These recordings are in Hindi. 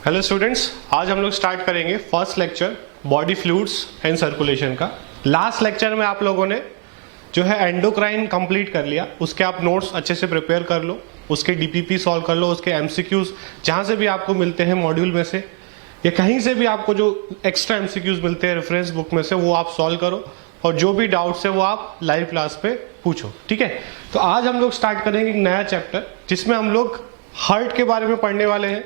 हेलो स्टूडेंट्स, आज हम लोग स्टार्ट करेंगे first lecture body fluids and circulation का। लास्ट लेक्चर में आप लोगों ने जो है एंडोक्राइन कंप्लीट कर लिया, उसके आप नोट्स अच्छे से प्रिपेयर कर लो, उसके डीपीपी सॉल्व कर लो, उसके एमसीक्यूज जहां से भी आपको मिलते हैं मॉड्यूल में से या कहीं से भी आपको जो एक्स्ट्रा एमसीक्यूज मिलते हैं रेफरेंस बुक में से वो आप सॉल्व करो और जो भी डाउट्स है वो आप लाइव क्लास पे पूछो। ठीक है, तो आज हम लोग स्टार्ट करेंगे एक नया चैप्टर जिसमें हम लोग हार्ट के बारे में पढ़ने वाले हैं,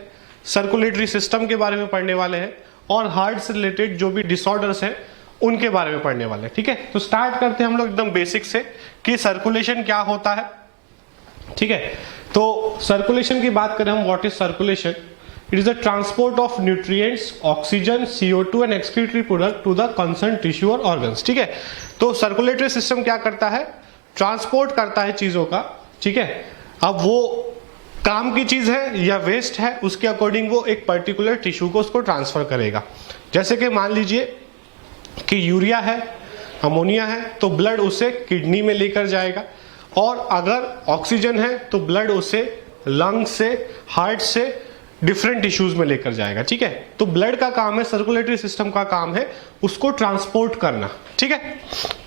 सर्कुलेटरी सिस्टम के बारे में पढ़ने वाले हैं और हार्ट से रिलेटेड जो भी डिसऑर्डर्स हैं उनके बारे में पढ़ने वाले हैं। ठीक है, तो स्टार्ट करते हैं हम लोग एकदम बेसिक से कि सर्कुलेशन क्या होता है। ठीक है, तो सर्कुलेशन की बात करें हम, what is circulation? It is the transport of nutrients, oxygen, CO2 and excretory product to the concern tissue और ऑर्गन्स। ठीक है, तो सर्कुलेटरी सिस्टम क्या करता है? ट्रांसपोर्ट करता है चीजों का। ठीक है, अब वो काम की चीज है या वेस्ट है उसके अकॉर्डिंग वो एक पर्टिकुलर टिश्यू को उसको ट्रांसफर करेगा। जैसे कि मान लीजिए कि यूरिया है, अमोनिया है, तो ब्लड उसे किडनी में लेकर जाएगा, और अगर ऑक्सीजन है तो ब्लड उसे लंग से, हार्ट से, डिफरेंट टिश्यूज में लेकर जाएगा। ठीक है, तो ब्लड का काम है, सर्कुलेटरी सिस्टम का काम है उसको ट्रांसपोर्ट करना। ठीक है,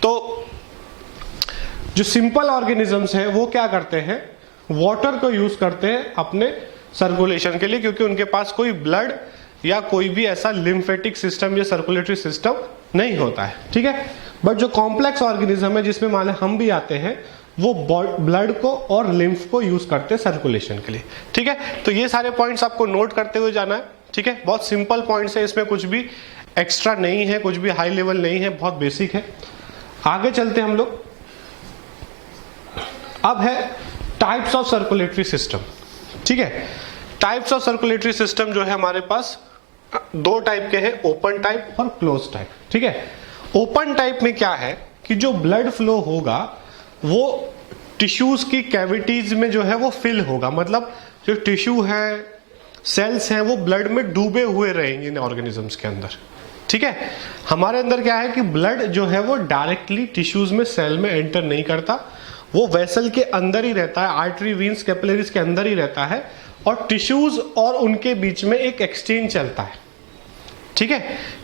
तो जो सिंपल ऑर्गेनिजम्स हैं वो क्या करते हैं? वाटर को यूज करते हैं अपने सर्कुलेशन के लिए, क्योंकि उनके पास कोई ब्लड या कोई भी ऐसा लिम्फेटिक सिस्टम या सर्कुलेटरी सिस्टम नहीं होता है। ठीक है, बट जो कॉम्प्लेक्स ऑर्गेनिज्म है जिसमें मान हम भी आते हैं वो ब्लड को और लिम्फ को यूज करते हैं सर्कुलेशन के लिए। ठीक है, तो ये सारे पॉइंट्स आपको नोट करते हुए जाना है। ठीक है, बहुत सिंपल पॉइंट्स है, इसमें कुछ भी एक्स्ट्रा नहीं है, कुछ भी हाई लेवल नहीं है, बहुत बेसिक है। आगे चलते हम लोग। अब है टाइप्स ऑफ सर्कुलेटरी सिस्टम। ठीक है, टाइप्स ऑफ सर्कुलेटरी सिस्टम जो है हमारे पास दो टाइप के हैं, ओपन टाइप और क्लोज टाइप। ठीक है, ओपन टाइप में क्या है कि जो ब्लड फ्लो होगा वो टिश्यूज की कैविटीज में जो है वो फिल होगा, मतलब जो टिश्यू है, सेल्स हैं, वो ब्लड में डूबे हुए रहेंगे इन ऑर्गेनिजम्स के अंदर। ठीक है, हमारे अंदर क्या है कि ब्लड जो है वो डायरेक्टली टिश्यूज में, सेल में एंटर नहीं करता, वो वेसल के अंदर ही रहता है, आर्टरी, वीन्स, कैपिलरीज के अंदर ही रहता है, और टिश्यूज और उनके बीच में एक एक्सचेंज चलता है। ठीक है,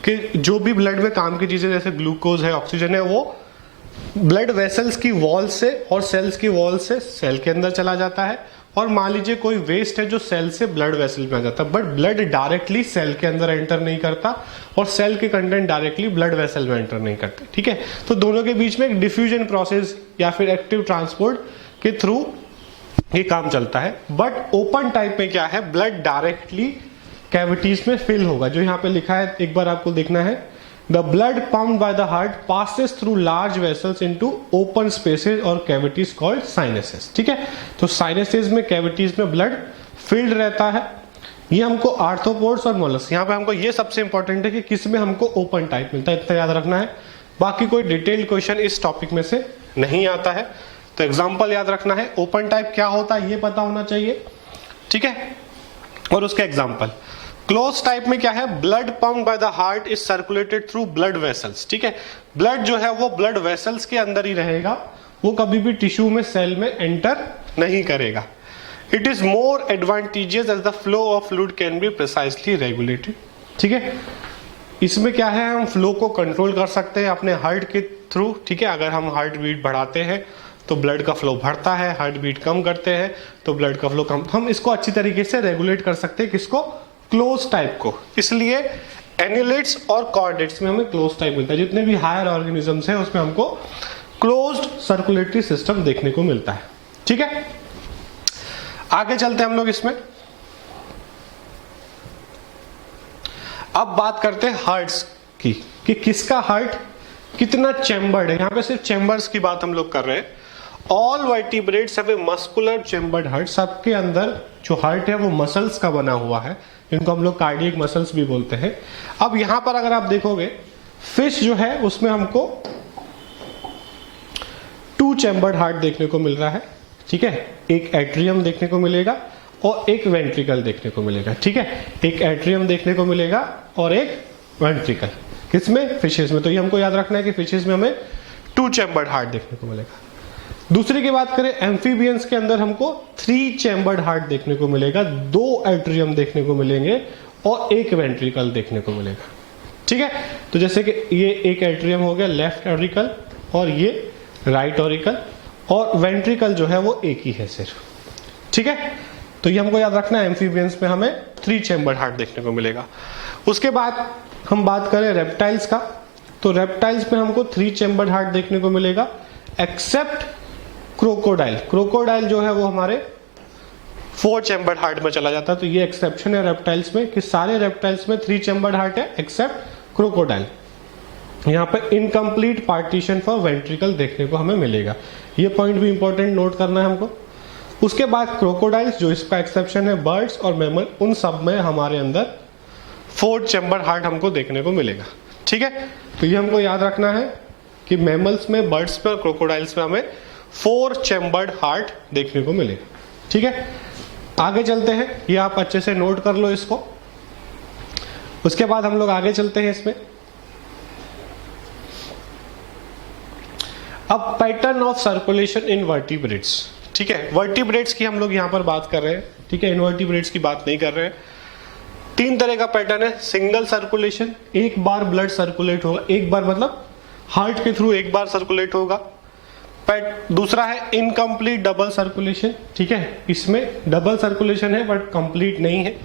कि जो भी ब्लड में काम की चीजें जैसे ग्लूकोज है, ऑक्सीजन है, वो ब्लड वेसल्स की वॉल से और सेल्स की वॉल से सेल के अंदर चला जाता है, और मान लीजिए कोई वेस्ट है जो सेल से ब्लड वेसल में आ जाता है, बट ब्लड डायरेक्टली सेल के अंदर एंटर नहीं करता और सेल के कंटेंट डायरेक्टली ब्लड वेसल में एंटर नहीं करते। ठीक है, तो दोनों के बीच में एक डिफ्यूजन प्रोसेस या फिर एक्टिव ट्रांसपोर्ट के थ्रू ये काम चलता है। बट ओपन टाइप में क्या है, ब्लड डायरेक्टली कैविटीज में फिल होगा। जो यहाँ पे लिखा है एक बार आपको देखना है, the blood pumped by the heart passes through large vessels into open spaces और कैविटीज कॉल्ड साइनसेस। ठीक है, तो साइनसेस में, कैविटीज में ब्लड फिल्ड रहता है। ये हमको आर्थ्रोपोड्स और मोलस्क, यहाँ पे हमको ये सबसे इंपॉर्टेंट है कि किस में हमको ओपन टाइप मिलता है, इतना याद रखना है। बाकी कोई डिटेल्ड क्वेश्चन इस टॉपिक में से नहीं आता है, तो एग्जाम्पल याद रखना है, ओपन टाइप क्या होता है ये पता होना चाहिए। ठीक है, और उसके एग्जाम्पल। क्लोज टाइप में क्या है, blood pumped by the heart is circulated through blood vessels. ठीक है, ब्लड जो है वो ब्लड वेसल्स के अंदर ही रहेगा, वो कभी भी टिश्यू में, सेल में एंटर नहीं करेगा। It is more advantageous as the flow of fluid can be precisely regulated. ठीक है, इसमें क्या है, हम फ्लो को कंट्रोल कर सकते हैं अपने हार्ट के थ्रू। ठीक है, अगर हम हार्ट बीट बढ़ाते हैं तो ब्लड का फ्लो बढ़ता है, हार्ट बीट कम करते हैं तो ब्लड का फ्लो कम, हम इसको अच्छी तरीके से रेगुलेट कर सकते हैं। किसको? क्लोज टाइप को। इसलिए एन्युलेट्स और कॉर्डेट्स में हमें क्लोज टाइप मिलता है। जितने भी हायर ऑर्गेनिजम्स हैं उसमें हमको क्लोज्ड सर्कुलेटरी सिस्टम देखने को मिलता है। ठीक है, आगे चलते हैं हम लोग इसमें। अब बात करते हैं हार्ट्स की, कि किसका हार्ट कितना चैम्बर्ड है। यहां पे सिर्फ चैम्बर्स की बात हम लोग कर रहे हैं। All vertebrates have a muscular chambered heart. सबके अंदर जो हार्ट है वो मसल्स का बना हुआ है, इनको हम लोग कार्डियक मसल्स भी बोलते हैं। अब यहां पर अगर आप देखोगे, फिश जो है उसमें हमको 2 चैम्बर्ड हार्ट देखने को मिल रहा है। ठीक है, एक एट्रियम देखने को मिलेगा और एक वेंट्रिकल देखने को मिलेगा। ठीक है, एक एट्रियम देखने को मिलेगा और एक वेंट्रिकल, किसमें? फिशेस में। तो ये हमको याद रखना है कि फिशेस में हमें 2 चैम्बर्ड हार्ट देखने को मिलेगा। दूसरी की बात करें, एम्फीबियंस के अंदर हमको 3 चैम्बर्ड हार्ट देखने को मिलेगा, 2 एट्रियम देखने को मिलेंगे और एक वेंट्रिकल देखने को मिलेगा। ठीक है, तो जैसे कि ये एक एट्रियम हो गया लेफ्ट ऑरिकल और ये राइट ऑरिकल, और वेंट्रिकल जो है वो एक ही है सिर्फ। ठीक है, तो ये हमको याद रखना है, एम्फीबियंस में हमें 3 चेम्बर हार्ट देखने को मिलेगा। उसके बाद हम बात करें रेप्टाइल्स का, तो रेप्टाइल्स में हमको 3 चेम्बर हार्ट देखने को मिलेगा एक्सेप्ट क्रोकोडाइल। क्रोकोडाइल जो है वो हमारे 4 चेम्बर हार्ट में चला जाता है, तो ये एक्सेप्शन है रेप्टाइल्स में कि सारे रेप्टाइल्स में 3 चेम्बर हार्ट है एक्सेप्ट क्रोकोडाइल। यहाँ पे इनकम्प्लीट पार्टीशन फॉर वेंट्रिकल देखने को हमें मिलेगा, ये पॉइंट भी इंपॉर्टेंट नोट करना है हमको। उसके बाद क्रोकोडाइल्स जो इसका एक्सेप्शन है, बर्ड्स और मैमल, उन सब में हमारे अंदर 4 चेम्बर हार्ट हमको देखने को मिलेगा। ठीक है, तो ये हमको याद रखना है कि मैमल्स में, बर्ड्स में और क्रोकोडाइल्स में हमें 4 चेम्बर्ड हार्ट देखने को मिलेगा। ठीक है, आगे चलते हैं, ये आप अच्छे से नोट कर लो इसको। उसके बाद हम लोग आगे चलते हैं इसमें। अब pattern of circulation in vertebrates. ठीक है, वर्टिब्रेट्स की हम लोग यहां पर बात कर रहे हैं। ठीक है, इनवर्टिब्रेट्स की बात नहीं कर रहे हैं। 3 तरह का पैटर्न है। सिंगल सर्कुलेशन, एक बार ब्लड सर्कुलेट होगा, एक बार मतलब हार्ट के थ्रू एक बार सर्कुलेट होगा। दूसरा है इनकम्प्लीट डबल सर्कुलेशन। ठीक है, इसमें डबल सर्कुलेशन है बट कंप्लीट नहीं है।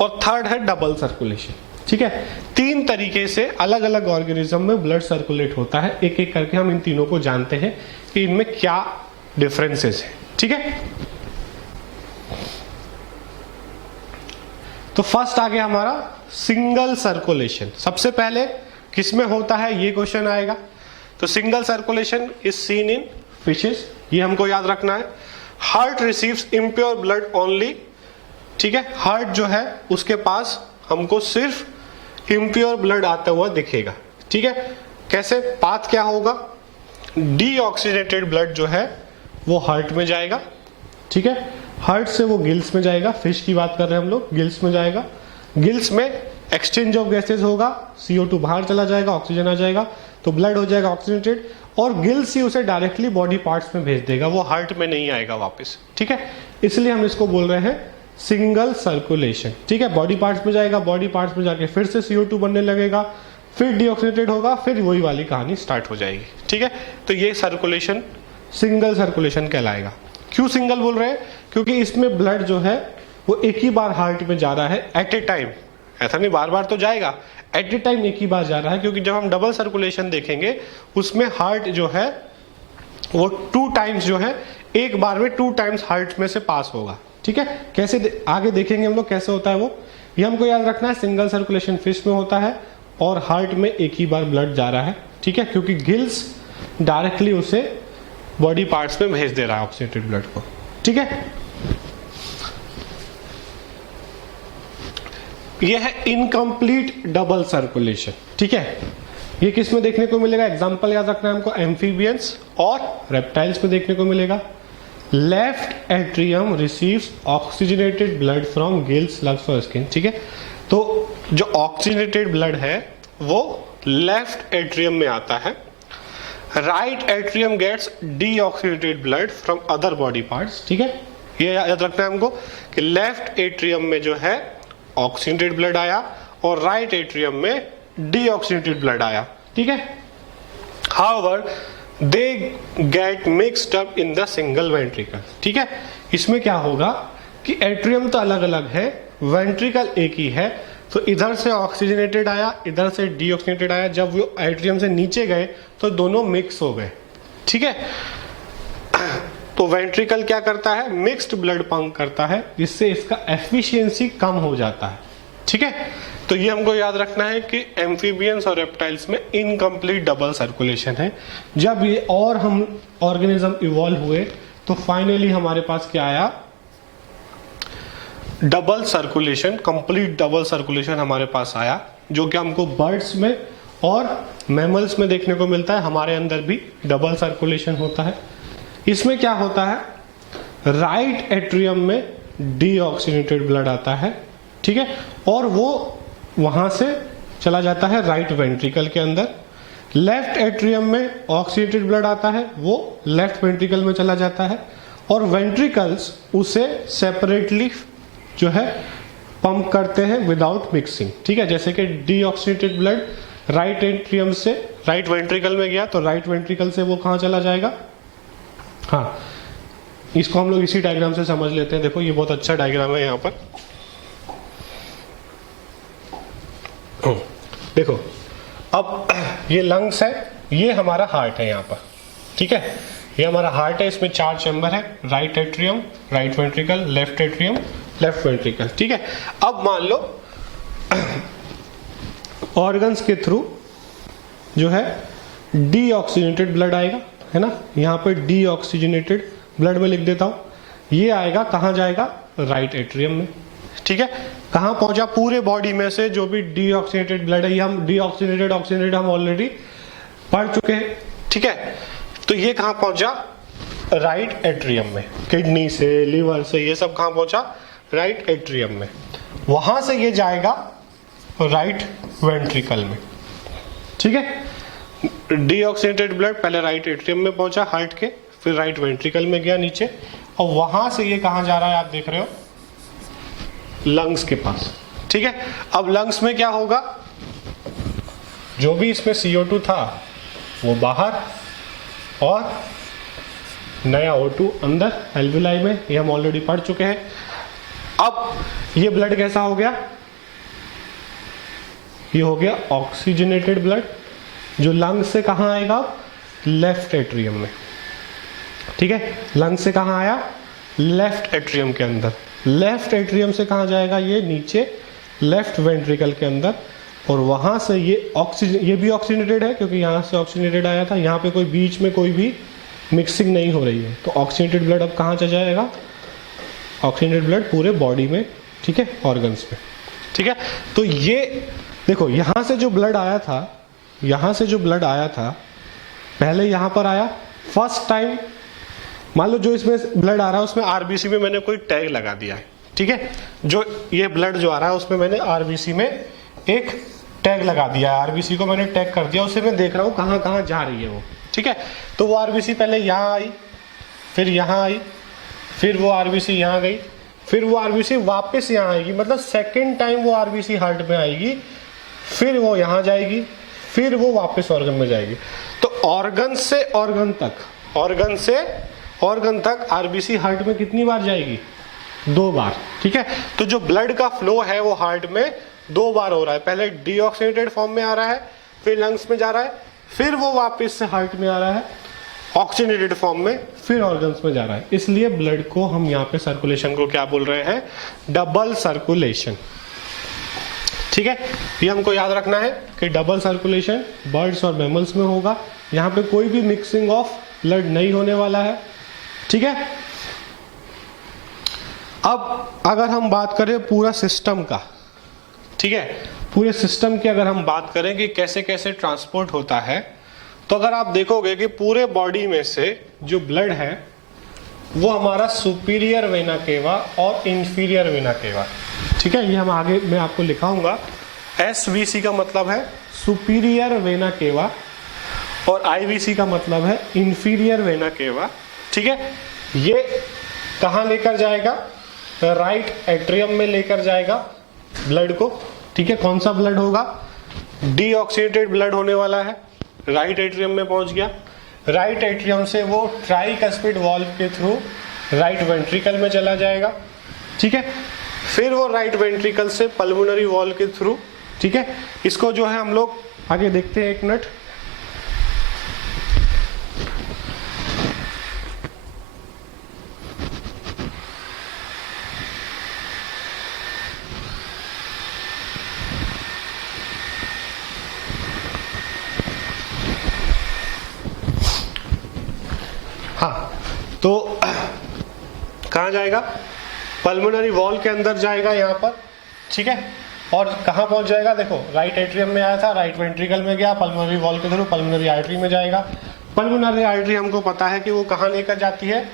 और थर्ड है डबल सर्कुलेशन। ठीक है, 3 तरीके से अलग अलग ऑर्गेनिज्म में ब्लड सर्कुलेट होता है। एक एक करके हम इन तीनों को जानते हैं कि इनमें क्या डिफरेंसेस है। ठीक है, तो फर्स्ट आ गया हमारा सिंगल सर्कुलेशन। सबसे पहले किसमें होता है ये क्वेश्चन आएगा। तो single circulation is seen in fishes, ये हमको याद रखना है। Heart receives impure blood only. ठीक है, हार्ट जो है उसके पास हमको सिर्फ इम्प्योर ब्लड आता हुआ दिखेगा। ठीक है, कैसे, पाथ क्या होगा, डीऑक्सीजनेटेड ब्लड जो है वो हार्ट में जाएगा। ठीक है, हार्ट से वो गिल्स में जाएगा, फिश की बात कर रहे हैं हम लोग, गिल्स में जाएगा। गिल्स में एक्सचेंज ऑफ गैसेस होगा, CO2 बाहर चला जाएगा, ऑक्सीजन आ जाएगा, तो ब्लड हो जाएगा ऑक्सीजनेटेड, और गिल्स ही उसे डायरेक्टली बॉडी पार्ट्स में भेज देगा, वो हार्ट में नहीं आएगा वापस। ठीक है, इसलिए हम इसको बोल रहे हैं सिंगल सर्कुलेशन। ठीक है, बॉडी पार्ट्स में जाएगा, बॉडी पार्ट्स में जाके फिर से CO2 बनने लगेगा, फिर डीऑक्सीजनेटेड होगा, फिर वही वाली कहानी स्टार्ट हो जाएगी। ठीक है, तो ये सर्कुलेशन सिंगल सर्कुलेशन कहलाएगा। क्यों सिंगल बोल रहे हैं, क्योंकि इसमें ब्लड जो है वो एक ही बार हार्ट में जा रहा है एट ए टाइम, ऐसा नहीं बार बार तो जाएगा, एट ए टाइम एक ही बार जा रहा है। क्योंकि जब हम डबल सर्कुलेशन देखेंगे उसमें हार्ट जो है वो 2 टाइम्स जो है एक बार में 2 टाइम्स हार्ट में से पास होगा। ठीक है, कैसे आगे देखेंगे हम लोग कैसे होता है वो, ये हमको याद रखना है। सिंगल सर्कुलेशन फिश में होता है और हार्ट में एक ही बार ब्लड जा रहा है। ठीक है, क्योंकि गिल्स डायरेक्टली उसे बॉडी पार्ट्स में भेज दे रहा है ऑक्सीजनेटेड ब्लड को। ठीक है, यह है इनकम्प्लीट डबल सर्कुलेशन। ठीक है, ये किस में देखने को मिलेगा, एग्जांपल याद रखना है हमको, एम्फीबियंस और रेप्टाइल्स में देखने को मिलेगा। Left atrium receives oxygenated blood from gills, lungs और स्किन। ठीक है, तो जो ऑक्सीजनेटेड ब्लड है वो लेफ्ट एट्रियम में आता है। Right atrium gets deoxygenated blood from other body parts. ठीक है, ये याद रखना है हमको कि लेफ्ट एट्रियम में जो है ऑक्सीजनेटेड ब्लड आया और राइट एट्रियम में डीऑक्सीजनेटेड ब्लड आया। ठीक है, however they get mixed up in the single ventricle. ठीक है, इसमें क्या होगा कि एट्रियम तो अलग अलग है, वेंट्रिकल एक ही है, तो इधर से ऑक्सीजनेटेड आया, इधर से डीऑक्सीजनेटेड आया। जब वो एट्रियम से नीचे गए तो दोनों मिक्स हो गए। ठीक है, तो वेंट्रिकल क्या करता है, मिक्स्ड ब्लड पंप करता है, जिससे इसका एफिशिएंसी कम हो जाता है। ठीक है, तो ये हमको याद रखना है कि एम्फीबियंस और रेप्टाइल्स में इनकम्प्लीट डबल सर्कुलेशन है। जब ये और हम ऑर्गेनिज्म इवॉल्व हुए तो फाइनली हमारे पास क्या आया, double circulation, complete double circulation हमारे पास आया, जो कि हमको बर्ड्स में और मैमल्स में देखने को मिलता है। हमारे अंदर भी डबल सर्कुलेशन होता है। इसमें क्या होता है, राइट एट्रियम में डीऑक्सीजनेटेड ब्लड आता है। ठीक है, और वो वहां से चला जाता है राइट वेंट्रिकल के अंदर। लेफ्ट एट्रियम में ऑक्सीजनेटेड ब्लड आता है, वो लेफ्ट वेंट्रिकल में चला जाता है, और वेंट्रिकल्स उसे सेपरेटली जो है पंप करते हैं विदाउट मिक्सिंग, ठीक है। जैसे कि डीऑक्सीनेटेड ब्लड राइट एट्रियम से राइट वेंट्रिकल में गया तो राइट वेंट्रिकल से वो कहां चला जाएगा, हाँ इसको हम लोग इसी डायग्राम से समझ लेते हैं। देखो ये बहुत अच्छा डायग्राम है यहाँ पर, देखो अब ये लंग्स है, ये हमारा हार्ट है यहाँ पर, ठीक है। ये हमारा हार्ट है, इसमें 4 चैम्बर है, right atrium, right ventricle, left atrium, left ventricle, ठीक है। अब मान लो ऑर्गन्स के थ्रू जो है डीऑक्सीजनेटेड ब्लड आएगा, है ना। यहाँ पे डीऑक्सीजनेटेड ब्लड में लिख देता हूं। ये आएगा कहां जाएगा, राइट एट्रियम में, ठीक है। कहां पहुंचा, पूरे बॉडी में से जो भी डीऑक्सीजनेटेड ब्लड है, ये हम डीऑक्सीजनेटेड ऑक्सीजनेटेड हम ऑलरेडी पढ़ चुके हैं, ठीक है। तो ये कहां पहुंचा, राइट एट्रियम में, किडनी से, लीवर से, ये सब कहां पहुंचा, राइट एट्रियम में। वहां से ये जाएगा राइट वेंट्रिकल में, ठीक है। डीऑक्सीजनेटेड ब्लड पहले राइट एट्रियम में पहुंचा हार्ट के, फिर राइट वेंट्रिकल में गया नीचे, और वहां से ये कहां जा रहा है, आप देख रहे हो लंग्स के पास, ठीक है। अब लंग्स में क्या होगा, जो भी इसमें CO2 था वो बाहर और नया O2 अंदर एल्विलाई में, ये हम ऑलरेडी पढ़ चुके हैं। अब ये ब्लड कैसा हो गया, ये हो गया ऑक्सीजनेटेड ब्लड, जो लंग्स से कहां आएगा, लेफ्ट एट्रियम में, ठीक है। लंग्स से कहां आया, लेफ्ट एट्रियम के अंदर, लेफ्ट एट्रियम से कहां जाएगा, ये नीचे लेफ्ट वेंट्रिकल के अंदर, और वहां से ये ऑक्सीजन, ये भी ऑक्सीजनेटेड है क्योंकि यहां से ऑक्सीजनेटेड आया था, यहां पे कोई बीच में कोई भी मिक्सिंग नहीं हो रही है, तो ऑक्सीजनेटेड ब्लड अब कहां चला जाएगा, ऑक्सीजनेटेड ब्लड पूरे बॉडी में, ठीक है, ऑर्गन्स में, ठीक है। तो ये देखो यहां से जो ब्लड आया था, यहां से जो ब्लड आया था पहले यहां पर आया, फर्स्ट टाइम मान लो जो इसमें ब्लड आ रहा है उसमें आरबीसी में मैंने कोई टैग लगा दिया है, ठीक है। जो ये ब्लड जो आ रहा है उसमें मैंने आरबीसी में एक टैग लगा दिया है, आरबीसी को मैंने टैग कर दिया, उससे मैं देख रहा हूं कहां कहां जा रही है वो, ठीक है। तो वो आरबीसी पहले यहां आई, फिर यहां आई, फिर वो आरबीसी यहां गई, फिर वो आरबीसी वापस यहां आएगी, मतलब सेकेंड टाइम वो आरबीसी हार्ट में आएगी, फिर वो यहां जाएगी, फिर वो वापस ऑर्गन में जाएगी। तो ऑर्गन से ऑर्गन तक, ऑर्गन से ऑर्गन तक आरबीसी हार्ट में कितनी बार जाएगी, 2 बार, ठीक है। तो जो ब्लड का फ्लो है वो हार्ट में 2 बार हो रहा है, पहले डीऑक्सीनेटेड फॉर्म में आ रहा है, फिर लंग्स में जा रहा है, फिर वो वापस से हार्ट में आ रहा है ऑक्सीजनेटेड फॉर्म में, फिर ऑर्गन्स में जा रहा है। इसलिए ब्लड को हम यहाँ पे सर्कुलेशन को क्या बोल रहे हैं, डबल सर्कुलेशन, ठीक है। ये हमको याद रखना है कि डबल सर्कुलेशन बर्ड्स और मैमल्स में होगा, यहाँ पे कोई भी मिक्सिंग ऑफ ब्लड नहीं होने वाला है, ठीक है। अब अगर हम बात करें पूरा सिस्टम का, ठीक है, पूरे सिस्टम की अगर हम बात करें कि कैसे कैसे ट्रांसपोर्ट होता है, तो अगर आप देखोगे कि पूरे बॉडी में से जो ब्लड है वो हमारा सुपीरियर वेना केवा और इंफीरियर वेना केवा, ठीक है। ये हम आगे मैं आपको लिखाऊंगा, SVC का मतलब है सुपीरियर वेना केवा और IVC का मतलब है इंफीरियर वेना केवा, ठीक है। ये कहां लेकर जाएगा, राइट एट्रियम में लेकर जाएगा ब्लड को, ठीक है। कौन सा ब्लड होगा, डीऑक्सीनेटेड ब्लड होने वाला है, राइट एट्रियम में पहुंच गया, राइट एट्रियम से वो ट्राइकस्पिड वाल्व के थ्रू राइट वेंट्रिकल में चला जाएगा, ठीक है। फिर वो राइट वेंट्रिकल से पल्मोनरी वॉल के थ्रू, ठीक है। इसको जो है हम लोग आगे देखते हैं, 1 मिनट। हाँ, तो कहां जाएगा, पल्मोनरी वॉल के अंदर जाएगा यहाँ पर, ठीक है। और कहां पहुंच जाएगा, देखो राइट एट्रियम में आया था, राइट वेंट्रिकल में गया, पल्मोनरी वॉल के थ्रू पल्मोनरी आर्टरी में जाएगा। पल्मोनरी आर्टरी हमको पता है कि वो कहां लेकर जाती है,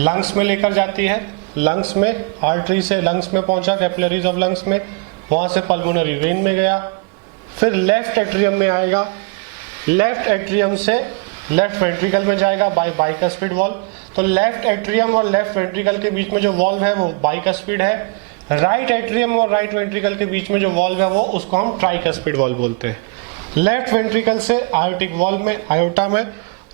लंग्स में लेकर जाती है, लंग्स में आर्टरी से लंग्स में पहुंचा, कैपिलरीज ऑफ लंग्स में, वहां से पल्मोनरी वेन में गया, फिर लेफ्ट एट्रियम में आएगा, लेफ्ट एट्रियम से लेफ्ट वेंट्रिकल में जाएगा बाय बाइकस्पिड वॉल्व। तो लेफ्ट एट्रियम और लेफ्ट वेंट्रिकल के बीच में जो वॉल्व है वो बाइकस्पिड है। राइट एट्रियम और राइट वेंट्रिकल के बीच में जो वॉल्व है वो उसको हम ट्राइकस्पिड वॉल्व बोलते हैं। लेफ्ट वेंट्रिकल से आयोटिक वॉल्व में, आयोटा में,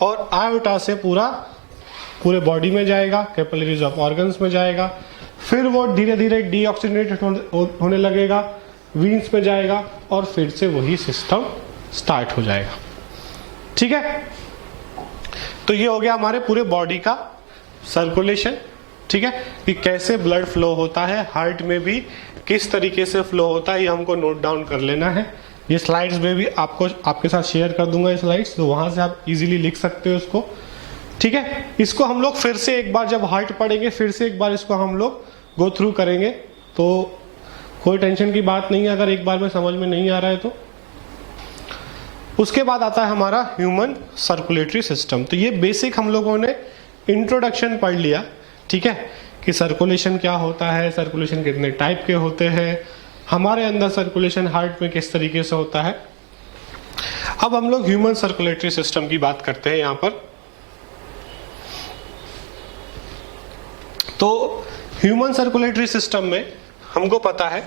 और आयोटा से पूरे बॉडी में जाएगा, कैपिलरीज ऑफ ऑर्गन्स में जाएगा, फिर वो धीरे धीरे डीऑक्सीजनेटेड होने लगेगा, वीन्स में जाएगा, और फिर से वही सिस्टम स्टार्ट हो जाएगा। ठीक है, तो ये हो गया हमारे पूरे बॉडी का सर्कुलेशन। ठीक है, कि कैसे ब्लड फ्लो होता है, हार्ट में भी किस तरीके से फ्लो होता है, ये हमको नोट डाउन कर लेना है। ये स्लाइड्स में भी आपके साथ शेयर कर दूंगा ये स्लाइड्स, तो वहां से आप इजीली लिख सकते हो इसको। ठीक है, इसको हम लोग फिर से एक बार जब हार्ट पढ़ेंगे फिर से एक बार इसको हम लोग गो थ्रू करेंगे, तो कोई टेंशन की बात नहीं है अगर एक बार में समझ में नहीं आ रहा है तो। उसके बाद आता है हमारा ह्यूमन सर्कुलेटरी सिस्टम। तो ये बेसिक हम लोगों ने इंट्रोडक्शन पढ़ लिया। ठीक है, कि सर्कुलेशन क्या होता है, सर्कुलेशन कितने टाइप के होते हैं, हमारे अंदर सर्कुलेशन हार्ट में किस तरीके से होता है। अब हम लोग ह्यूमन सर्कुलेटरी सिस्टम की बात करते हैं यहां पर। तो ह्यूमन सर्कुलेटरी सिस्टम में हमको पता है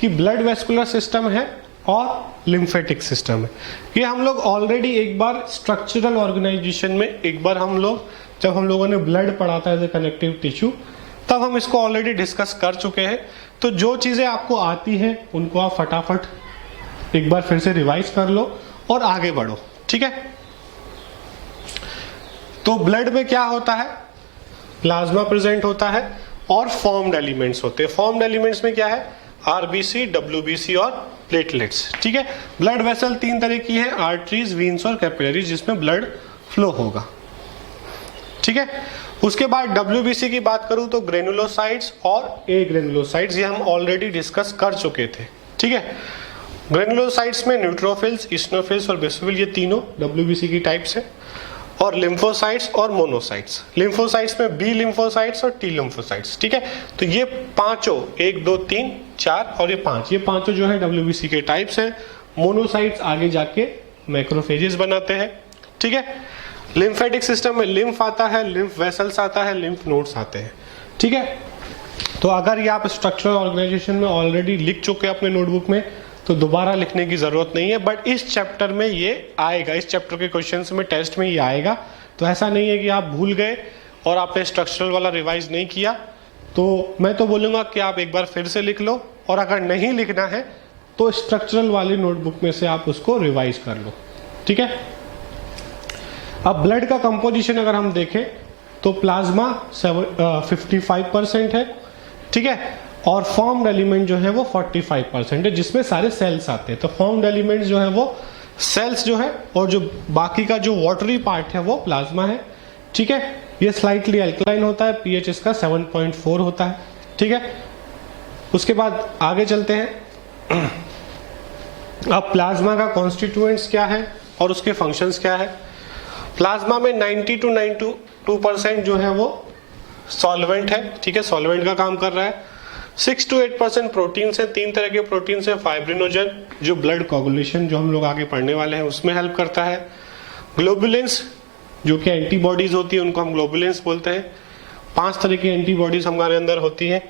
कि ब्लड वेस्कुलर सिस्टम है और लिम्फेटिक सिस्टम है। ये हम लोग ऑलरेडी एक बार स्ट्रक्चरल ऑर्गेनाइजेशन में एक बार जब हम लोगों ने ब्लड पढ़ा था एज ए कनेक्टिव टिश्यू, तब हम इसको ऑलरेडी डिस्कस कर चुके हैं। तो जो चीजें आपको आती हैं उनको आप फटाफट एक बार फिर से रिवाइज कर लो और आगे बढ़ो। ठीक है, तो ब्लड में क्या होता है, प्लाज्मा प्रेजेंट होता है और फॉर्म्ड एलिमेंट्स होते हैं। फॉर्म्ड एलिमेंट्स में क्या है, आरबीसी, डब्ल्यूबीसी और प्लेटलेट्स। ठीक है, ब्लड वेसल 3 तरह की है, आर्टरीज, वीन्स और कैपिलरीज, जिसमें ब्लड फ्लो होगा। ठीक है, उसके बाद डब्ल्यूबीसी की बात करूं तो ग्रेनुलोसाइट्स और ए ग्रेनुलोसाइट्स, ये हम ऑलरेडी डिस्कस कर चुके थे। ठीक है, ग्रेनुलोसाइट्स में न्यूट्रोफिल्स, इस्नोफिल्स और बेसोफिल, ये तीनों डब्ल्यूबीसी की टाइप्स है। और लिम्फोसाइट्स और मोनोसाइट्स, लिम्फोसाइट्स में बी लिम्फोसाइट्स और टी लिम्फोसाइट्स। ठीक है, तो ये पांचों 1 2 3 4 और ये पांचों जो है डब्ल्यूबीसी के टाइप्स हैं। मोनोसाइट्स आगे जाके मैक्रोफेजेस बनाते हैं। ठीक है, लिम्फेटिक सिस्टम में लिम्फ आता है, लिम्फ वेसल्स आता है, लिम्फ नोड्स आते हैं। ठीक है, तो अगर ये आप स्ट्रक्चरल ऑर्गेनाइजेशन में ऑलरेडी लिख चुके हैं अपने नोटबुक में तो दोबारा लिखने की जरूरत नहीं है, बट इस चैप्टर में ये आएगा, इस चैप्टर के क्वेश्चंस में टेस्ट में ये आएगा। तो ऐसा नहीं है कि आप भूल गए और आपने स्ट्रक्चरल वाला रिवाइज नहीं किया। तो मैं तो बोलूंगा कि आप एक बार फिर से लिख लो, और अगर नहीं लिखना है तो स्ट्रक्चरल वाली नोटबुक में से आप उसको रिवाइज कर लो। ठीक है, अब ब्लड का कंपोजिशन अगर हम देखें तो प्लाज्मा 55% है। ठीक है, और फॉर्म्ड एलिमेंट जो है वो 45% है, जिसमें सारे सेल्स आते हैं। तो फॉर्म्ड एलिमेंट्स जो है वो सेल्स जो है, और जो बाकी का जो वाटरी पार्ट है वो प्लाज्मा है। ठीक है, ये स्लाइटली अल्कलाइन होता है, पीएच इसका 7.4 होता है। ठीक है, उसके बाद आगे चलते हैं। अब प्लाज्मा का कॉन्स्टिट्यूएंट्स क्या है और उसके फंक्शंस क्या है। प्लाज्मा में 90 to 92% जो है वो सॉल्वेंट है। ठीक है, सॉल्वेंट का काम कर रहा है। 6 to 8% प्रोटीन से, 3 तरह के प्रोटीन से, फाइब्रिनोजन जो ब्लड कोगुलेशन जो हम लोग आगे पढ़ने वाले हैं उसमें हेल्प करता है। ग्लोबुलिन्स जो कि एंटीबॉडीज होती है उनको हम ग्लोबुलिन्स बोलते हैं। 5 तरह की एंटीबॉडीज हमारे अंदर होती है,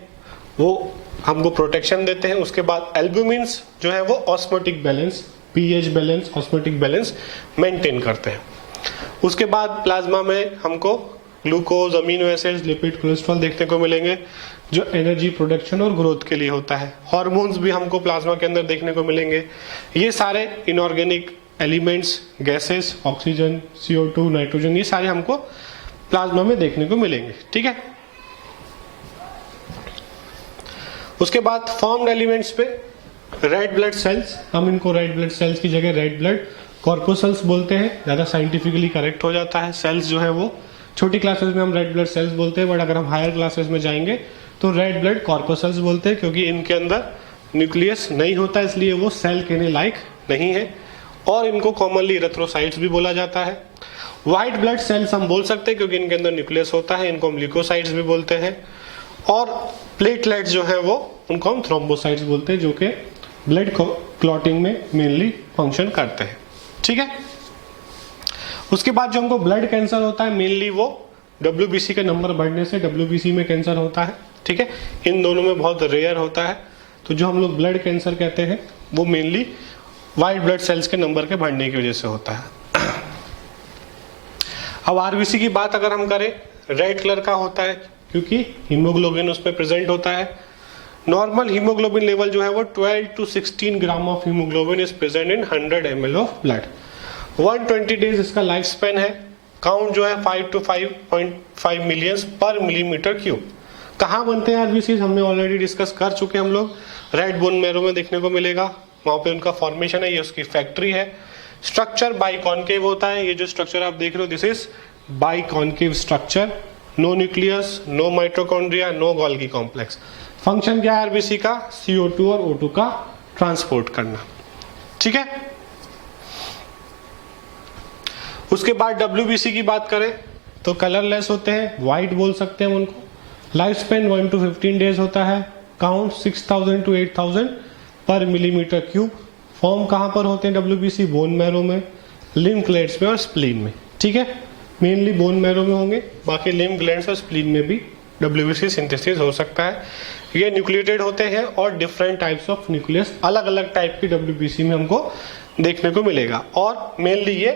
वो हमको प्रोटेक्शन देते हैं। उसके बाद एल्बुमिन्स जो है वो osmotic balance, pH balance, osmotic balance maintain करते हैं। उसके बाद प्लाज्मा में हमको glucose, amino acids, lipid, cholesterol देखने को मिलेंगे जो एनर्जी प्रोडक्शन और ग्रोथ के लिए होता है। हार्मोन्स भी हमको प्लाज्मा के अंदर देखने को मिलेंगे। ये सारे inorganic elements, gases, oxygen, CO2, nitrogen, ये सारे हमको प्लाज्मा में देखने को मिलेंगे। ठीक है, उसके बाद फॉर्म्ड एलिमेंट्स पे रेड ब्लड सेल्स, हम इनको रेड ब्लड सेल्स की जगह रेड ब्लड कॉर्पोसल्स बोलते हैं, ज्यादा साइंटिफिकली करेक्ट हो जाता है। सेल्स जो है वो छोटी क्लासेस में हम रेड ब्लड सेल्स बोलते हैं, बट अगर हम हायर क्लासेस में जाएंगे तो रेड ब्लड कॉर्पोसल्स बोलते हैं, क्योंकि इनके अंदर न्यूक्लियस नहीं होता, इसलिए वो सेल कहने लायक नहीं है। और इनको कॉमनली इरेथ्रोसाइट्स भी बोला जाता है। व्हाइट ब्लड सेल्स हम बोल सकते हैं क्योंकि इनके अंदर न्यूक्लियस होता है, इनको हम ल्यूकोसाइट्स भी बोलते हैं। और प्लेटलेट्स जो है वो उनको हम थ्रोम्बोसाइट्स बोलते हैं, जो कि ब्लड क्लॉटिंग में मेनली फंक्शन करते हैं। ठीक है, उसके बाद जो हमको ब्लड कैंसर होता है मेनली वो WBC के नंबर बढ़ने से WBC में कैंसर होता है, ठीक है। इन दोनों में बहुत रेयर होता है। तो जो हम लोग ब्लड कैंसर कहते हैं वो मेनली व्हाइट ब्लड सेल्स के नंबर के बढ़ने की वजह से होता है। अब RBC की बात अगर हम करें, रेड कलर का होता है क्योंकि हीमोग्लोबिन उसमें प्रेजेंट होता है। नॉर्मल हीमोग्लोबिन लेवल जो है वो 12 to 16 gram of haemoglobin is present in 100 ml of blood. 120 days इसका लाइफ स्पेन है। काउंट जो है 5 to 5.5 मिलियंस पर मिलीमीटर क्यूब। कहाँ बनते हैं आरबीसी हमने ऑलरेडी डिस्कस कर चुके हम लोग। रेड बोन मैरो में देखने को मिलेगा, वहां पे उनका फॉर्मेशन है, ये उसकी फैक्ट्री है। स्ट्रक्चर बाइकॉन्केव होता है। ये जो स्ट्रक्चर आप देख रहे हो this is biconcave structure. No nucleus, no mitochondria, no Golgi complex. Function क्या है आरबीसी का? CO2 और O2 का ट्रांसपोर्ट करना, ठीक है। उसके बाद WBC की बात करें तो कलरलेस होते हैं, व्हाइट बोल सकते हैं उनको। लाइफ स्पेन 1 to 15 डेज होता है। काउंट 6000 to 8000 पर मिलीमीटर क्यूब। फॉर्म कहां पर होते हैं WBC? बोन मैरो में, लिम्फ ग्लैंड्स में और स्प्लीन में, ठीक है। मेनली बोन मैरो में होंगे, बाकी लिम्फ ग्लैंड्स और स्प्लीन में भी WBC सिंथेसिस हो सकता है। ये न्यूक्लिएटेड होते हैं और डिफरेंट टाइप्स ऑफ न्यूक्लियस, अलग अलग टाइप की WBC में हमको देखने को मिलेगा। और मेनली ये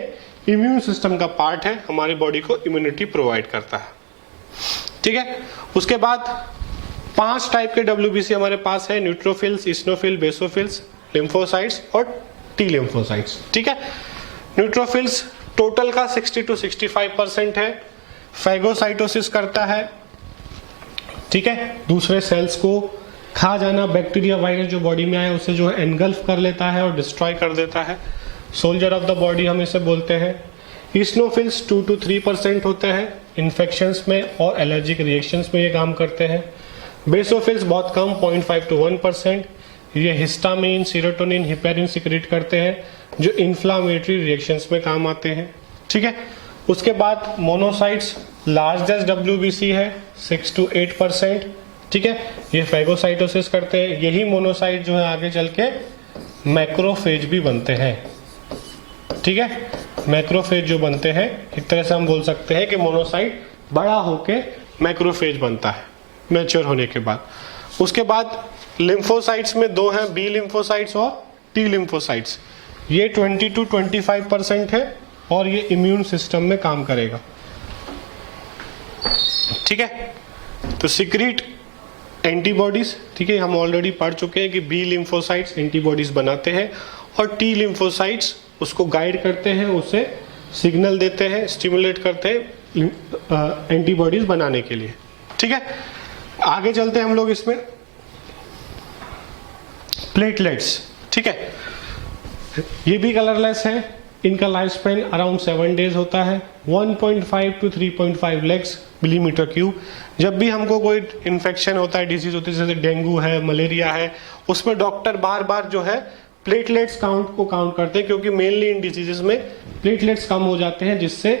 इम्यून सिस्टम का पार्ट है, हमारी बॉडी को इम्यूनिटी प्रोवाइड करता है, ठीक है। उसके बाद 5 टाइप के WBC हमारे पास है, न्यूट्रोफिल्स, इस्नोफिल, बेसोफिल्स, लिम्फोसाइट्स और टी लिम्फोसाइट्स, ठीक है। न्यूट्रोफिल्स टोटल का 60 to 65% है। फैगोसाइटोसिस करता है, ठीक है। दूसरे सेल्स को खा जाना, बैक्टीरिया वायरस जो बॉडी में आए उसे जो है एनगल्फ कर लेता है और डिस्ट्रॉय कर देता है। सोल्जर ऑफ द बॉडी हम इसे बोलते हैं। इस्नोफिल्स 2 to 3% होते हैं, इन्फेक्शंस में और एलर्जिक रिएक्शंस में ये काम करते हैं। बेसोफिल्स बहुत कम, 0.5 to 1%। ये हिस्टामिन, सीरोटोनिन, हिपेरिन सिक्रेट करते हैं जो इन्फ्लामेटरी रिएक्शंस में काम आते हैं, ठीक है। उसके बाद मोनोसाइट्स लार्जेस्ट WBC है, 6 to 8%, ठीक है। ये फैगोसाइटोसिस करते हैं। यही मोनोसाइट जो है आगे चल के मैक्रोफेज भी बनते हैं, ठीक है। मैक्रोफेज जो बनते हैं, एक तरह से हम बोल सकते हैं कि मोनोसाइट बड़ा होके मैक्रोफेज बनता है मैच्योर होने के बाद। उसके बाद लिम्फोसाइट्स में 2 हैं, बी लिम्फोसाइट्स और टी लिम्फोसाइट्स। ये 20 to 25% है और ये इम्यून सिस्टम में काम करेगा, ठीक है। तो सिक्रीट एंटीबॉडीज, ठीक है, हम ऑलरेडी पढ़ चुके हैं कि बी लिम्फोसाइट्स एंटीबॉडीज बनाते हैं और टी लिम्फोसाइट्स उसको गाइड करते हैं, उसे सिग्नल देते हैं, स्टिमुलेट करते हैं एंटीबॉडीज बनाने के लिए, ठीक है। आगे चलते हैं हम लोग इसमें। प्लेटलेट्स, ठीक है, ये भी कलरलेस है। इनका लाइफ स्पेन अराउंड 7 डेज होता है। 1.5 to 3.5 लेक्स मिलीमीटर क्यूब। जब भी हमको कोई इन्फेक्शन होता है, डिजीज होती है, जैसे डेंगू है, मलेरिया है, उसमें डॉक्टर बार बार जो है प्लेटलेट्स काउंट को काउंट करते हैं, क्योंकि मेनली इन डिजीजेस में प्लेटलेट्स कम हो जाते हैं, जिससे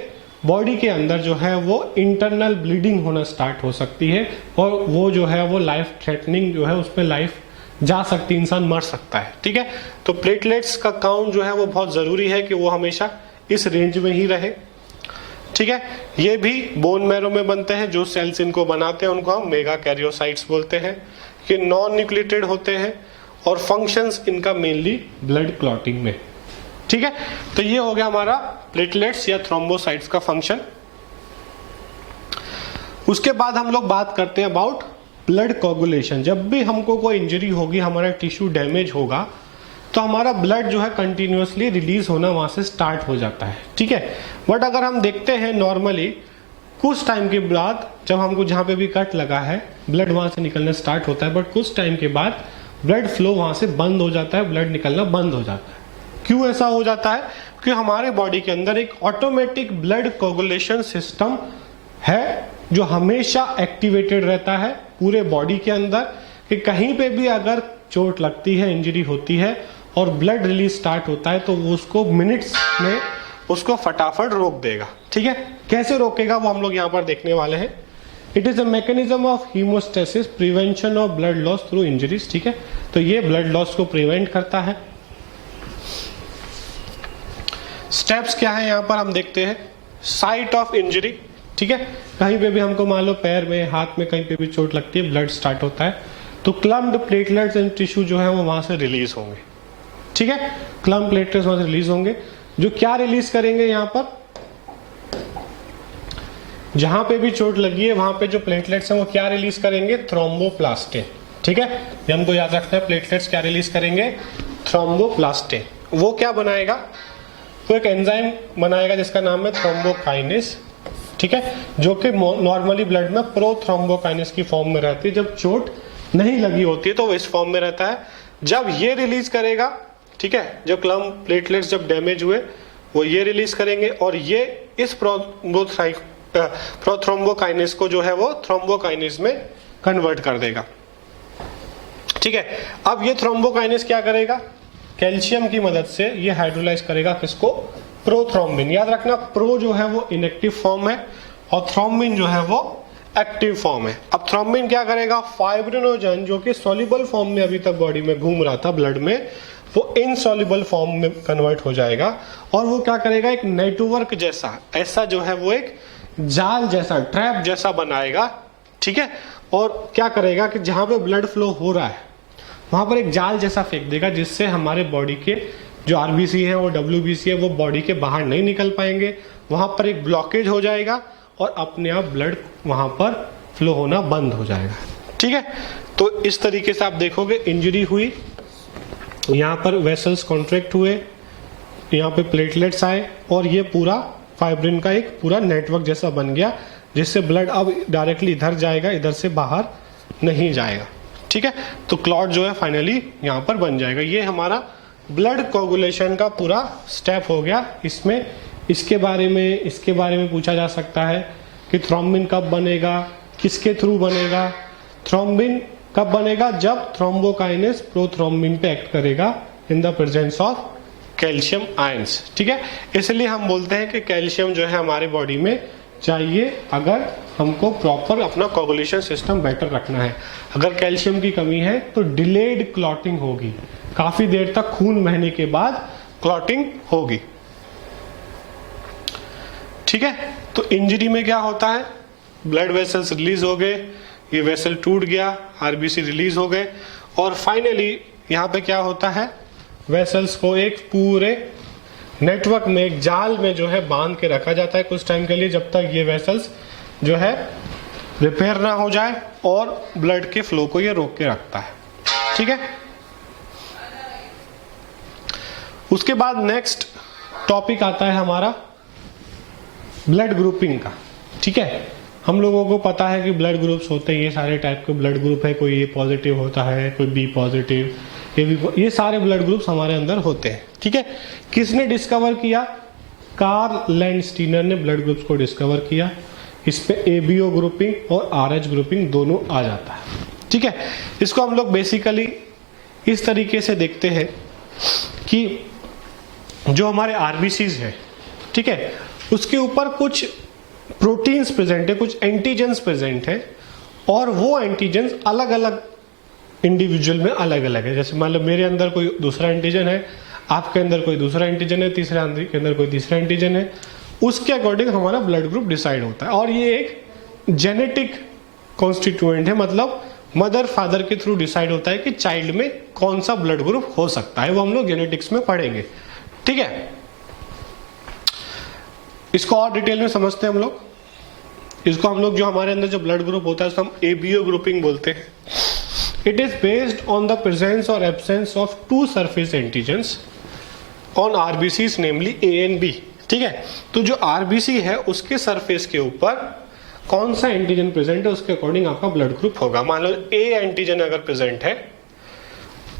बॉडी के अंदर जो है वो इंटरनल ब्लीडिंग होना स्टार्ट हो सकती है और वो जो है वो लाइफ थ्रेटनिंग जो है उस पर लाइफ जा सकती है, इंसान मर सकता है, ठीक है। तो प्लेटलेट्स का काउंट जो है वो बहुत जरूरी है कि वो हमेशा इस रेंज में ही रहे, ठीक है। ये भी बोन मैरो में बनते हैं। जो सेल्स इनको बनाते हैं उनको हम मेगा कैरियोसाइट्स बोलते हैं। ये नॉन न्यूक्लिएटेड होते हैं और फंक्शंस इनका मेनली ब्लड क्लॉटिंग में, ठीक है। तो ये हो गया हमारा प्लेटलेट्स या थ्रोम्बोसाइट्स का फंक्शन। उसके बाद हम लोग बात करते हैं अबाउट ब्लड कोगुलेशन। जब भी हमको कोई इंजरी होगी, हमारा टिश्यू डैमेज होगा, तो हमारा ब्लड जो है कंटिन्यूअसली रिलीज होना वहां से स्टार्ट हो जाता है, ठीक है। बट अगर हम देखते हैं नॉर्मली कुछ टाइम के बाद, जब हमको जहां पे भी कट लगा है ब्लड वहां से निकलना स्टार्ट होता है, बट कुछ टाइम के बाद ब्लड फ्लो वहां से बंद हो जाता है, ब्लड निकलना बंद हो जाता है। क्यों ऐसा हो जाता है? क्योंकि हमारे बॉडी के अंदर एक ऑटोमेटिक ब्लड कोगुलेशन सिस्टम है जो हमेशा एक्टिवेटेड रहता है पूरे बॉडी के अंदर, कि कहीं पे भी अगर चोट लगती है, इंजरी होती है और ब्लड रिलीज स्टार्ट होता है, तो वो उसको मिनट्स में उसको फटाफट रोक देगा, ठीक है। कैसे रोकेगा वो हम लोग यहाँ पर देखने वाले हैं। It is a mechanism of haemostasis, prevention of blood loss through injuries, ठीक है। तो ये ब्लड लॉस को प्रिवेंट करता है। स्टेप्स क्या है यहाँ पर हम देखते हैं। साइट ऑफ इंजरी, ठीक है, कहीं पे भी हमको मान लो पैर में, हाथ में, कहीं पे भी चोट लगती है, ब्लड स्टार्ट होता है, तो क्लम्प्ड प्लेटलेट्स एंड टिश्यू जो है वो वहां से रिलीज होंगे, ठीक है, क्लम्प्ड प्लेटलेट्स वहां से रिलीज होंगे, जो क्या रिलीज करेंगे यहाँ पर, जहां पे भी चोट लगी है वहां पे जो प्लेटलेट्स हैं वो क्या रिलीज करेंगे, थ्रोम्बोप्लास्टिन, ठीक है, ये हमको याद रखना है, प्लेटलेट्स क्या रिलीज करेंगे, थ्रोम्बोप्लास्टिन। वो क्या बनाएगा, वो एक एंजाइम बनाएगा जिसका नाम है थ्रोम्बोकाइनेस, ठीक है, जो कि नॉर्मली ब्लड में प्रोथ्रोम्बोकाइनेस की फॉर्म में रहती है, जब चोट नहीं लगी होती है तो वो इस फॉर्म में रहता है। जब ये रिलीज करेगा, ठीक है, जब क्लम्प प्लेटलेट्स जब डैमेज हुए वो ये रिलीज करेंगे और ये इस प्रोथ्रोम्बोकाइनेस को जो है वो थ्रोम्बोकाइनेस में कन्वर्ट कर देगा, ठीक है। अब ये थ्रोम्बोकाइनेस क्या करेगा, कैल्शियम की मदद से ये हाइड्रोलाइज करेगा किसको, प्रोथ्रोम्बिन। याद रखना, प्रो जो है वो इनएक्टिव फॉर्म है और थ्रोम्बिन जो है वो एक्टिव फॉर्म है। अब थ्रोम्बिन क्या करेगा, फाइब्रिनोजन जो कि सॉल्युबल फॉर्म में अभी तक बॉडी में घूम रहा था ब्लड में, वो इनसॉल्युबल फॉर्म में कन्वर्ट हो जाएगा और वो क्या करेगा, एक नेटवर्क जैसा, ऐसा जो है वो एक जाल जैसा, ट्रैप जैसा बनाएगा, ठीक है, और क्या करेगा कि जहां पे ब्लड फ्लो हो रहा है वहां पर एक जाल जैसा फेंक देगा, जिससे हमारे बॉडी के जो आरबीसी है वो डब्ल्यूबीसी है वो बॉडी के बाहर नहीं निकल पाएंगे, वहां पर एक ब्लॉकेज हो जाएगा और अपने आप ब्लड वहां पर फ्लो होना बंद हो जाएगा, ठीक है। तो इस तरीके से आप देखोगे इंजरी हुई, यहाँ पर वेसल्स कॉन्ट्रैक्ट हुए, यहाँ पे प्लेटलेट्स आए और ये पूरा फाइब्रिन का एक पूरा नेटवर्क जैसा बन गया, जिससे ब्लड अब डायरेक्टली इधर जाएगा, इधर से बाहर नहीं जाएगा, ठीक है। तो क्लॉट जो है फाइनली यहाँ पर बन जाएगा। ये हमारा ब्लड कोगुलेशन का पूरा स्टेप हो गया। इसमें इसके बारे में पूछा जा सकता है कि थ्रोम्बिन कब बनेगा, किसके थ्रू बनेगा। थ्रोम्बिन कब बनेगा, जब थ्रोम्बोकाइनेस प्रोथ्रोम्बिन पे एक्ट करेगा in the presence of calcium ions, ठीक है। इसलिए हम बोलते हैं कि कैल्शियम जो है हमारी बॉडी में चाहिए अगर हमको प्रॉपर अपना कोगुलेशन सिस्टम बेटर रखना है। अगर कैल्शियम की कमी है तो डिलेड क्लॉटिंग होगी, काफी देर तक खून बहने के बाद क्लॉटिंग होगी, ठीक है। तो इंजरी में क्या होता है, ब्लड वेसल्स रिलीज हो गए, ये वेसल टूट गया, आरबीसी रिलीज हो गए और फाइनली यहाँ पे क्या होता है, वेसल्स को एक पूरे नेटवर्क में, एक जाल में जो है बांध के रखा जाता है कुछ टाइम के लिए, जब तक ये वेसल्स जो है रिपेयर ना हो जाए और ब्लड के फ्लो को ये रोक के रखता है, ठीक है। उसके बाद नेक्स्ट टॉपिक आता है हमारा ब्लड ग्रुपिंग का, ठीक है। हम लोगों को पता है कि ब्लड ग्रुप्स होते हैं, ये सारे टाइप के ब्लड ग्रुप है, कोई ए पॉजिटिव होता है, कोई बी पॉजिटिव, ये सारे ब्लड ग्रुप्स हमारे अंदर होते हैं, ठीक है। किसने डिस्कवर किया, कार्ल लैंडस्टीनर ने ब्लड ग्रुप्स को डिस्कवर किया। इस पे एबीओ ग्रुपिंग और आरएच ग्रुपिंग दोनों आ जाता है, ठीक है। इसको हम लोग बेसिकली इस तरीके से देखते हैं कि जो हमारे आरबीसीज है, ठीक है, उसके ऊपर कुछ प्रोटीन्स प्रेजेंट है, कुछ एंटीजेंस प्रेजेंट है और वो एंटीजेंस अलग अलग इंडिविजुअल में अलग अलग है। जैसे मान लो मेरे अंदर कोई दूसरा एंटीजन है, आपके अंदर कोई दूसरा एंटीजन है, तीसरे के अंदर कोई तीसरा एंटीजन है, उसके अकॉर्डिंग हमारा ब्लड ग्रुप डिसाइड होता है। और ये एक जेनेटिक कॉन्स्टिट्यूएंट है, मतलब मदर फादर के थ्रू डिसाइड होता है कि चाइल्ड में कौन सा ब्लड ग्रुप हो सकता है, वो हम लोग जेनेटिक्स में पढ़ेंगे, ठीक है। इसको और डिटेल में समझते हैं हम लोग। इसको हम लोग जो हमारे अंदर जो ब्लड ग्रुप होता है उसको हम एबीओ ग्रुपिंग बोलते हैं। It is based on the presence और absence of two surface antigens on RBCs namely A and B, ठीक है। तो जो आरबीसी है उसके सरफेस के ऊपर कौन सा एंटीजन प्रेजेंट है उसके अकॉर्डिंग आपका ब्लड ग्रुप होगा। मान लो ए एंटीजन अगर प्रेजेंट है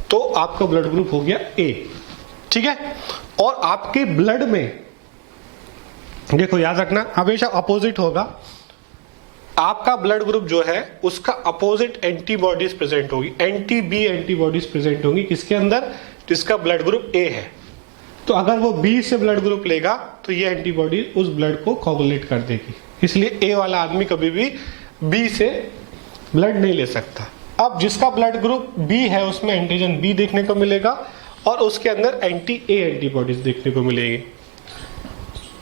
तो आपका ब्लड ग्रुप हो गया ए, ठीक है। और आपके ब्लड में देखो याद रखना हमेशा अपोजिट होगा, आपका ब्लड ग्रुप जो है उसका अपोजिट एंटीबॉडीज प्रेजेंट होगी, एंटी बी एंटीबॉडीज प्रेजेंट होंगी किसके अंदर, जिसका ब्लड ग्रुप ए है। तो अगर वो बी से ब्लड ग्रुप लेगा तो ये एंटीबॉडी उस ब्लड को कोगुलेट कर देगी, इसलिए ए वाला आदमी कभी भी बी से ब्लड नहीं ले सकता। अब जिसका ब्लड ग्रुप बी है उसमें एंटीजन बी देखने को मिलेगा और उसके अंदर एंटी ए एंटीबॉडीज देखने को मिलेगी,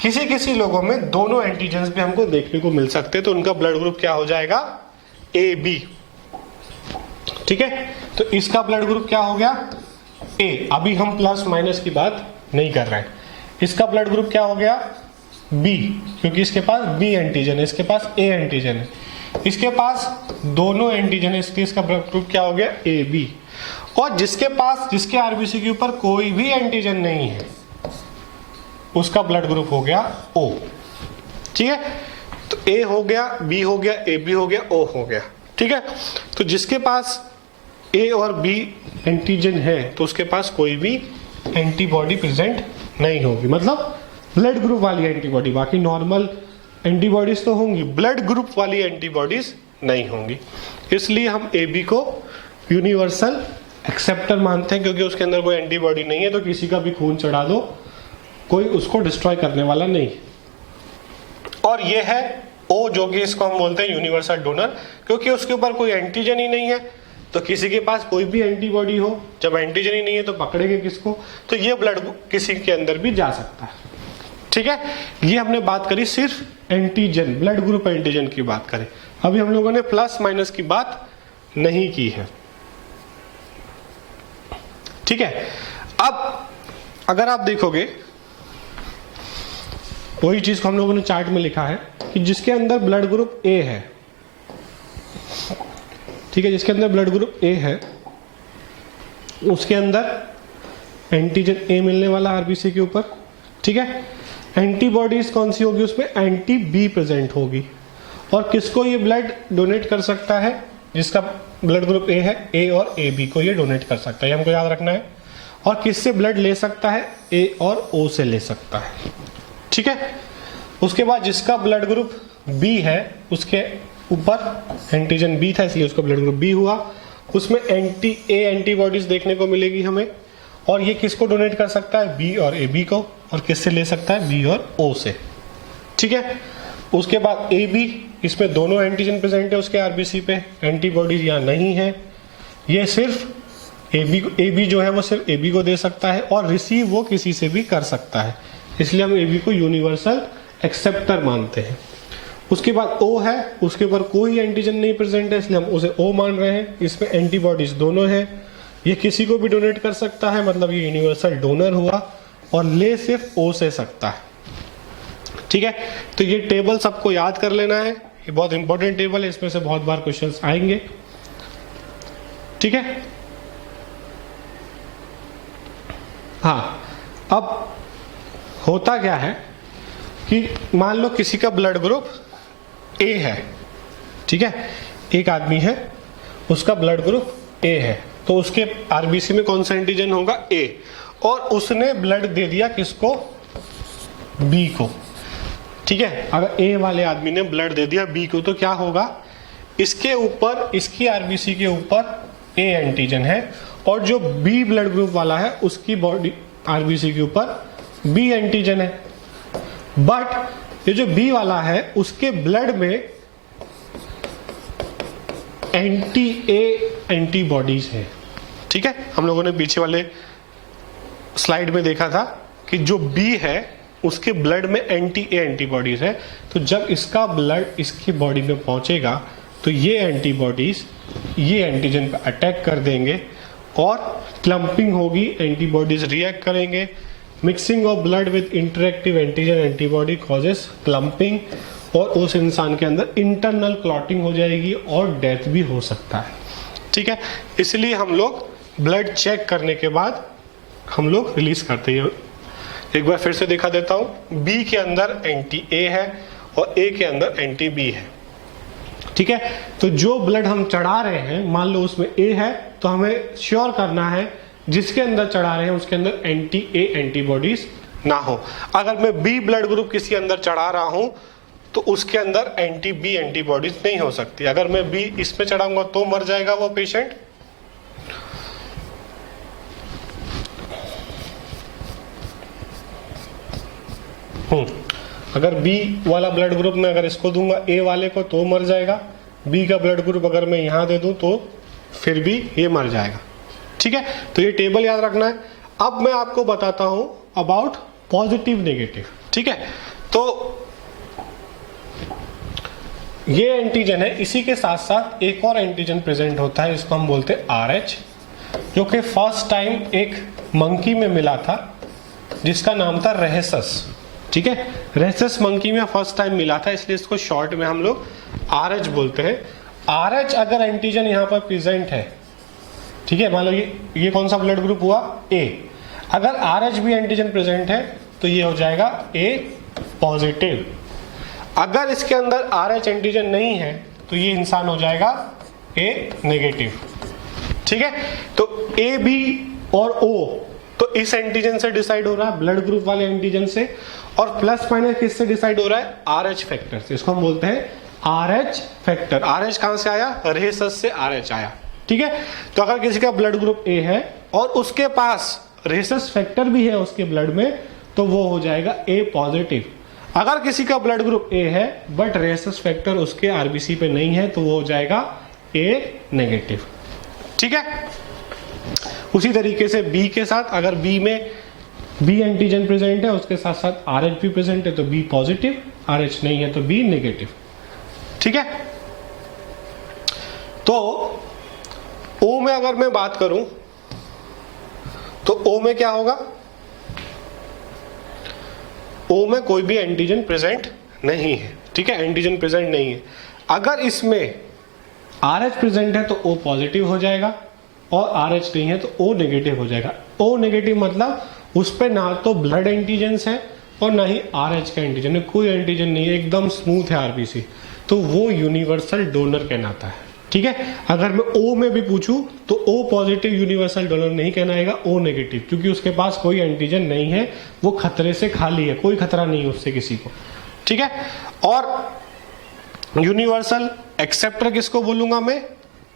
किसी किसी लोगों में दोनों एंटीजन्स भी हमको देखने को मिल सकते हैं, तो उनका ब्लड ग्रुप क्या हो जाएगा, ए बी। ठीक है, तो इसका ब्लड ग्रुप क्या हो गया, ए। अभी हम प्लस माइनस की बात नहीं कर रहे हैं। इसका ब्लड ग्रुप क्या हो गया, बी, क्योंकि इसके पास बी एंटीजन है, इसके पास ए एंटीजन है, इसके पास दोनों एंटीजन है, इसके इसका ब्लड ग्रुप क्या हो गया, ए बी। और जिसके आरबीसी के ऊपर कोई भी एंटीजन नहीं है उसका ब्लड ग्रुप हो गया ओ। ठीक है, तो ए हो गया, बी हो गया, ए बी हो गया, ओ हो गया। ठीक है, तो जिसके पास ए और बी एंटीजन है तो उसके पास कोई भी एंटीबॉडी प्रेजेंट नहीं होगी, मतलब ब्लड ग्रुप वाली एंटीबॉडी। बाकी नॉर्मल एंटीबॉडीज तो होंगी, ब्लड ग्रुप वाली एंटीबॉडीज नहीं होंगी। इसलिए हम ए बी को यूनिवर्सल एक्सेप्टर मानते हैं, क्योंकि उसके अंदर कोई एंटीबॉडी नहीं है, तो किसी का भी खून चढ़ा दो कोई उसको डिस्ट्रॉय करने वाला नहीं। और ये है ओ, जो कि इसको हम बोलते हैं यूनिवर्सल डोनर, क्योंकि उसके ऊपर कोई एंटीजन ही नहीं है, तो किसी के पास कोई भी एंटीबॉडी हो, जब एंटीजन ही नहीं है तो पकड़ेंगे किसको, तो ये ब्लड किसी के अंदर भी जा सकता है। ठीक है, ये हमने बात करी सिर्फ एंटीजन, ब्लड ग्रुप एंटीजन की बात करें। अभी हम लोगों ने प्लस माइनस की बात नहीं की है। ठीक है, अब अगर आप देखोगे वही चीज को हम लोगों ने चार्ट में लिखा है कि जिसके अंदर ब्लड ग्रुप ए है, ठीक है, जिसके अंदर ब्लड ग्रुप ए है उसके अंदर एंटीजन ए मिलने वाला आरबीसी के ऊपर। ठीक है, एंटीबॉडीज कौन सी होगी, उसमें एंटी बी प्रेजेंट होगी। और किसको ये ब्लड डोनेट कर सकता है, जिसका ब्लड ग्रुप ए है, ए और ए बी को ये डोनेट कर सकता है, ये हमको याद रखना है। और किससे ब्लड ले सकता है, ए और ओ से ले सकता है। ठीक है, उसके बाद जिसका ब्लड ग्रुप बी है उसके ऊपर एंटीजन बी था इसलिए उसका ब्लड ग्रुप बी हुआ, उसमें एंटी ए एंटीबॉडीज देखने को मिलेगी हमें। और ये किसको डोनेट कर सकता है, बी और ए बी को। और किससे ले सकता है, बी और ओ से। ठीक है, उसके बाद ए बी, इसमें दोनों एंटीजन प्रेजेंट है उसके आरबीसी पे, एंटीबॉडीज यहाँ नहीं है। ये सिर्फ ए बी जो है वो सिर्फ ए बी को दे सकता है और रिसीव वो किसी से भी कर सकता है, इसलिए हम ए बी को यूनिवर्सल एक्सेप्टर मानते हैं। उसके बाद ओ है, उसके ऊपर कोई एंटीजन नहीं प्रेजेंट है इसलिए हम उसे ओ मान रहे हैं। इसमें एंटीबॉडीज दोनों हैं, ये किसी को भी डोनेट कर सकता है, मतलब ये यूनिवर्सल डोनर हुआ। और ले सिर्फ ओ से सकता है। ठीक है, तो ये टेबल सबको याद कर लेना है, ये बहुत इंपॉर्टेंट टेबल है, इसमें से बहुत बार क्वेश्चंस आएंगे। ठीक है, हाँ, अब होता क्या है कि मान लो किसी का ब्लड ग्रुप ए है। ठीक है, एक आदमी है उसका ब्लड ग्रुप ए है, तो उसके आरबीसी में कौन सा एंटीजन होगा, ए। और उसने ब्लड दे दिया किसको, बी को। ठीक है, अगर ए वाले आदमी ने ब्लड दे दिया बी को तो क्या होगा, इसके ऊपर, इसकी आरबीसी के ऊपर ए एंटीजन है और जो बी ब्लड ग्रुप वाला है उसकी बॉडी आरबीसी के ऊपर बी एंटीजन है। बट ये जो बी वाला है उसके ब्लड में एंटी ए एंटीबॉडीज है। ठीक है, हम लोगों ने पीछे वाले स्लाइड में देखा था कि जो बी है उसके ब्लड में एंटी ए एंटीबॉडीज है, तो जब इसका ब्लड इसकी बॉडी में पहुंचेगा तो ये एंटीबॉडीज ये एंटीजन पर अटैक कर देंगे और क्लम्पिंग होगी, एंटीबॉडीज रिएक्ट करेंगे। Mixing of blood with interactive antigen antibody causes clumping और उस इंसान के अंदर इंटरनल क्लॉटिंग हो जाएगी और डेथ भी हो सकता है। ठीक है, इसलिए हम लोग ब्लड चेक करने के बाद हम लोग रिलीज करते हैं। एक बार फिर से दिखा देता हूं, बी के अंदर एंटी ए है और ए के अंदर एंटी बी है। ठीक है, तो जो ब्लड हम चढ़ा रहे हैं, मान लो उसमें ए है, तो हमें श्योर करना है जिसके अंदर चढ़ा रहे हैं उसके अंदर एंटी ए एंटीबॉडीज ना हो। अगर मैं बी ब्लड ग्रुप किसी अंदर चढ़ा रहा हूं तो उसके अंदर एंटी बी एंटीबॉडीज नहीं हो सकती। अगर मैं बी इसमें चढ़ाऊंगा तो मर जाएगा वो पेशेंट। अगर बी वाला ब्लड ग्रुप में अगर इसको दूंगा ए वाले को तो मर जाएगा। बी का ब्लड ग्रुप अगर मैं यहां दे दूं तो फिर भी ये मर जाएगा। ठीक है, तो ये टेबल याद रखना है। अब मैं आपको बताता हूं अबाउट पॉजिटिव नेगेटिव। ठीक है, तो ये एंटीजन है, इसी के साथ साथ एक और एंटीजन प्रेजेंट होता है, इसको हम बोलते हैं RH, जो कि फर्स्ट टाइम एक मंकी में मिला था जिसका नाम था रेहेसस। ठीक है, रेहेसस मंकी में फर्स्ट टाइम मिला था, इसलिए इसको शॉर्ट में हम लोग RH बोलते हैं। RH अगर एंटीजन यहाँ पर प्रेजेंट है, ठीक है, मान लो ये कौन सा ब्लड ग्रुप हुआ, A। अगर RH भी एंटीजन प्रेजेंट है तो ये हो जाएगा A पॉजिटिव। अगर इसके अंदर RH एंटीजन नहीं है तो ये इंसान हो जाएगा A नेगेटिव। ठीक है, तो A, B और O तो इस एंटीजन से डिसाइड हो रहा है, ब्लड ग्रुप वाले एंटीजन से, और प्लस माइनस किससे डिसाइड हो रहा है, RH फैक्टर से। इसको हम बोलते हैं RH फैक्टर। RH कहां से आया, रेहेसस से RH आया। ठीक है, तो अगर किसी का ब्लड ग्रुप A है और उसके पास रेहेसस फैक्टर भी है उसके ब्लड में, तो वो हो जाएगा A पॉजिटिव। अगर किसी का ब्लड ग्रुप A है बट रेहेसस फैक्टर उसके आरबीसी पे नहीं है, तो वो हो जाएगा A नेगेटिव। ठीक है, उसी तरीके से B के साथ, अगर B में B एंटीजन प्रेजेंट है, उसके साथ साथ RH भी प्रेजेंट है, तो B पॉजिटिव, RH नहीं है तो B नेगेटिव। ठीक है, तो O में अगर मैं बात करूं तो O में क्या होगा, O में कोई भी एंटीजन प्रेजेंट नहीं है। ठीक है, एंटीजन प्रेजेंट नहीं है। अगर इसमें RH प्रेजेंट है तो O पॉजिटिव हो जाएगा, और RH नहीं है तो O नेगेटिव हो जाएगा। O नेगेटिव मतलब उस पे ना तो ब्लड एंटीजन्स है और ना ही RH का एंटीजन है, कोई एंटीजन नहीं है, एकदम स्मूथ है आरबीसी, तो वो यूनिवर्सल डोनर कहलाता है। ठीक है, अगर मैं O में भी पूछूं तो O पॉजिटिव यूनिवर्सल डोनर नहीं कहलाएगा, O नेगेटिव, क्योंकि उसके पास कोई एंटीजन नहीं है, वो खतरे से खाली है, कोई खतरा नहीं है उससे किसी को। ठीक है, और यूनिवर्सल एक्सेप्टर किसको बोलूंगा मैं,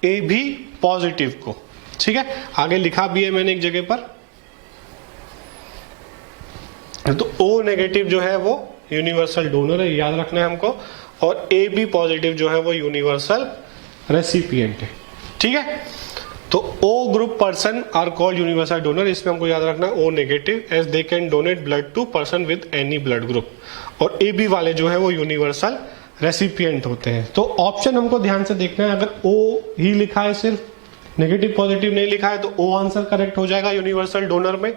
AB पॉजिटिव को। ठीक है, आगे लिखा भी है मैंने एक जगह पर, तो O नेगेटिव जो है वो यूनिवर्सल डोनर है, याद रखना है हमको, और AB पॉजिटिव जो है वो यूनिवर्सल रेसिपिएंट है। ठीक है, तो O group person are called universal donor, इसमें हमको याद रखना है O negative as they can donate blood to person with any blood group, और AB वाले जो है वो यूनिवर्सल रेसिपिएंट होते हैं। तो ऑप्शन हमको ध्यान से देखना है, अगर O ही लिखा है, सिर्फ नेगेटिव पॉजिटिव नहीं लिखा है, तो O आंसर करेक्ट हो जाएगा यूनिवर्सल डोनर में,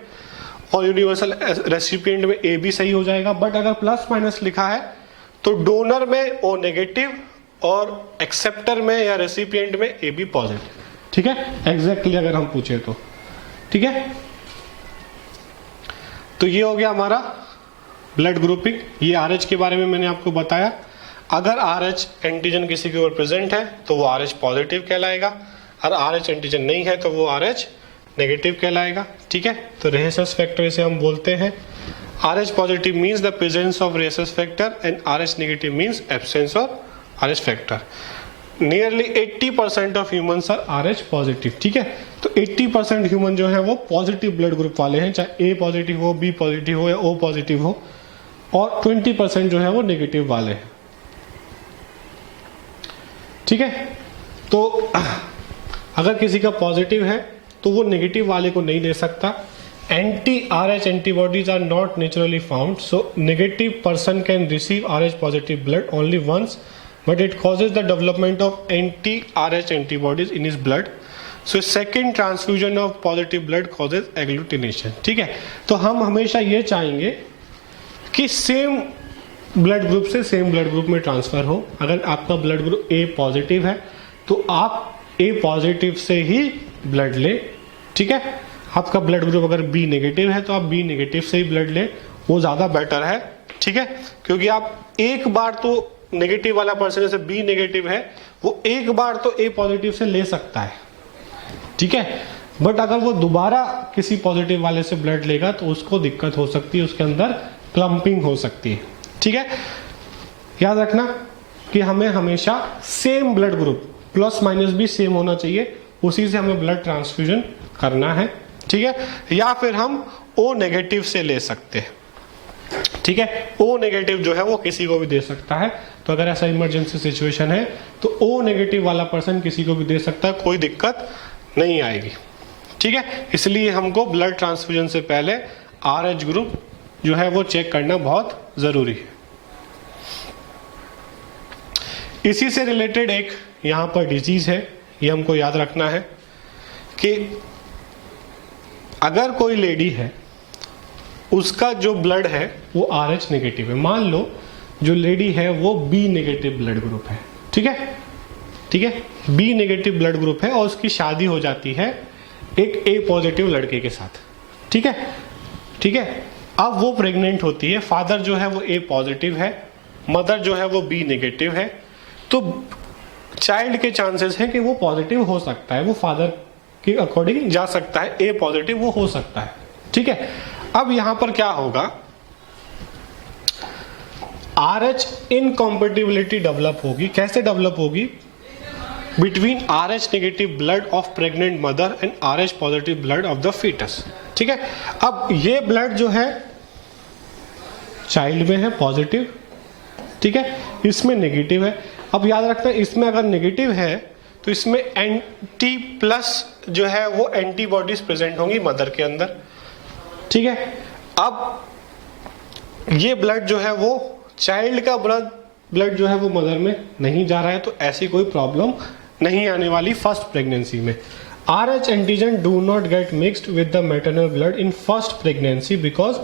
और यूनिवर्सल रेसिपिएंट में AB सही हो जाएगा। बट अगर प्लस माइनस लिखा है तो डोनर में O नेगेटिव और एक्सेप्टर में या रेसिपिएंट में AB पॉजिटिव। ठीक है, एग्जैक्टली अगर हम पूछे तो। ठीक है, तो ये हो गया हमारा ब्लड ग्रुपिंग। ये RH के बारे में मैंने आपको बताया। अगर RH एंटीजन किसी के ऊपर प्रेजेंट है तो वो RH पॉजिटिव कहलाएगा, और RH एंटीजन नहीं है तो वो RH नेगेटिव कहलाएगा। ठीक है, तो रेहेसस फैक्टर इसे हम बोलते हैं। RH positive means the presence of rhesus factor and RH negative means absence of RH factor. Nearly 80% of humans are RH positive. ठीक है, तो 80% ह्यूमन जो है वो पॉजिटिव ब्लड ग्रुप वाले हैं, चाहे A पॉजिटिव हो, B पॉजिटिव हो या O पॉजिटिव हो, और 20% जो है वो नेगेटिव वाले हैं। ठीक है, तो अगर किसी का पॉजिटिव है तो वो नेगेटिव वाले को नहीं दे सकता। Anti-RH antibodies are not naturally found, so negative person can receive RH positive blood only once, but it causes the development of anti-RH antibodies in his blood. So second transfusion of positive blood causes agglutination. ठीक है, तो हम हमेशा ये चाहेंगे कि सेम ब्लड ग्रुप से सेम ब्लड ग्रुप में ट्रांसफर हो। अगर आपका ब्लड ग्रुप A पॉजिटिव है तो आप A पॉजिटिव से ही ब्लड ले। ठीक है, आपका ब्लड ग्रुप अगर B नेगेटिव है तो आप B नेगेटिव से ही ब्लड ले, वो ज्यादा बेटर है। ठीक है, क्योंकि आप एक बार तो नेगेटिव वाला पर्सन जैसे B नेगेटिव है, वो एक बार तो A पॉजिटिव से ले सकता है। ठीक है, बट अगर वो दोबारा किसी पॉजिटिव वाले से ब्लड लेगा तो उसको दिक्कत हो सकती है, उसके अंदर क्लम्पिंग हो सकती है। ठीक है, याद रखना कि हमें हमेशा same blood group, plus minus भी सेम होना चाहिए, उसी से हमें ब्लड ट्रांसफ्यूजन करना है। ठीक है, या फिर हम O नेगेटिव से ले सकते हैं। ठीक है, O नेगेटिव जो है वो किसी को भी दे सकता है, तो अगर ऐसा इमरजेंसी सिचुएशन है तो O नेगेटिव वाला पर्सन किसी को भी दे सकता है, कोई दिक्कत नहीं आएगी। ठीक है, इसलिए हमको ब्लड ट्रांसफ्यूजन से पहले RH ग्रुप जो है वो चेक करना बहुत जरूरी है। इसी से रिलेटेड एक यहां पर डिजीज है, ये हमको याद रखना है कि अगर कोई लेडी है उसका जो ब्लड है वो RH नेगेटिव है, मान लो जो लेडी है वो B नेगेटिव ब्लड ग्रुप है, ठीक है, ठीक है, B नेगेटिव ब्लड ग्रुप है और उसकी शादी हो जाती है एक A पॉजिटिव लड़के के साथ, ठीक है, ठीक है। अब वो प्रेग्नेंट होती है, फादर जो है वो A पॉजिटिव है, मदर जो है वो B नेगेटिव है, तो चाइल्ड के चांसेस है कि वो पॉजिटिव हो सकता है, वो फादर के अकॉर्डिंग जा सकता है, A पॉजिटिव वो हो सकता है, ठीक है। अब यहां पर क्या होगा, RH इनकॉम्पेटिबिलिटी डेवलप होगी। कैसे डेवलप होगी? Between RH negative blood of pregnant mother and RH positive blood of the fetus, ठीक है। अब ये ब्लड जो है चाइल्ड में है पॉजिटिव, ठीक है, इसमें नेगेटिव है। अब याद रखना इसमें अगर नेगेटिव है तो इसमें एंटी प्लस जो है वो एंटीबॉडीज प्रेजेंट होंगी मदर के अंदर, ठीक है। अब ये ब्लड जो है वो चाइल्ड का ब्लड जो है वो मदर में नहीं जा रहा है, तो ऐसी कोई प्रॉब्लम नहीं आने वाली फर्स्ट प्रेगनेंसी में। RH antigen do not gate mixed with the maternal blood in first pregnancy because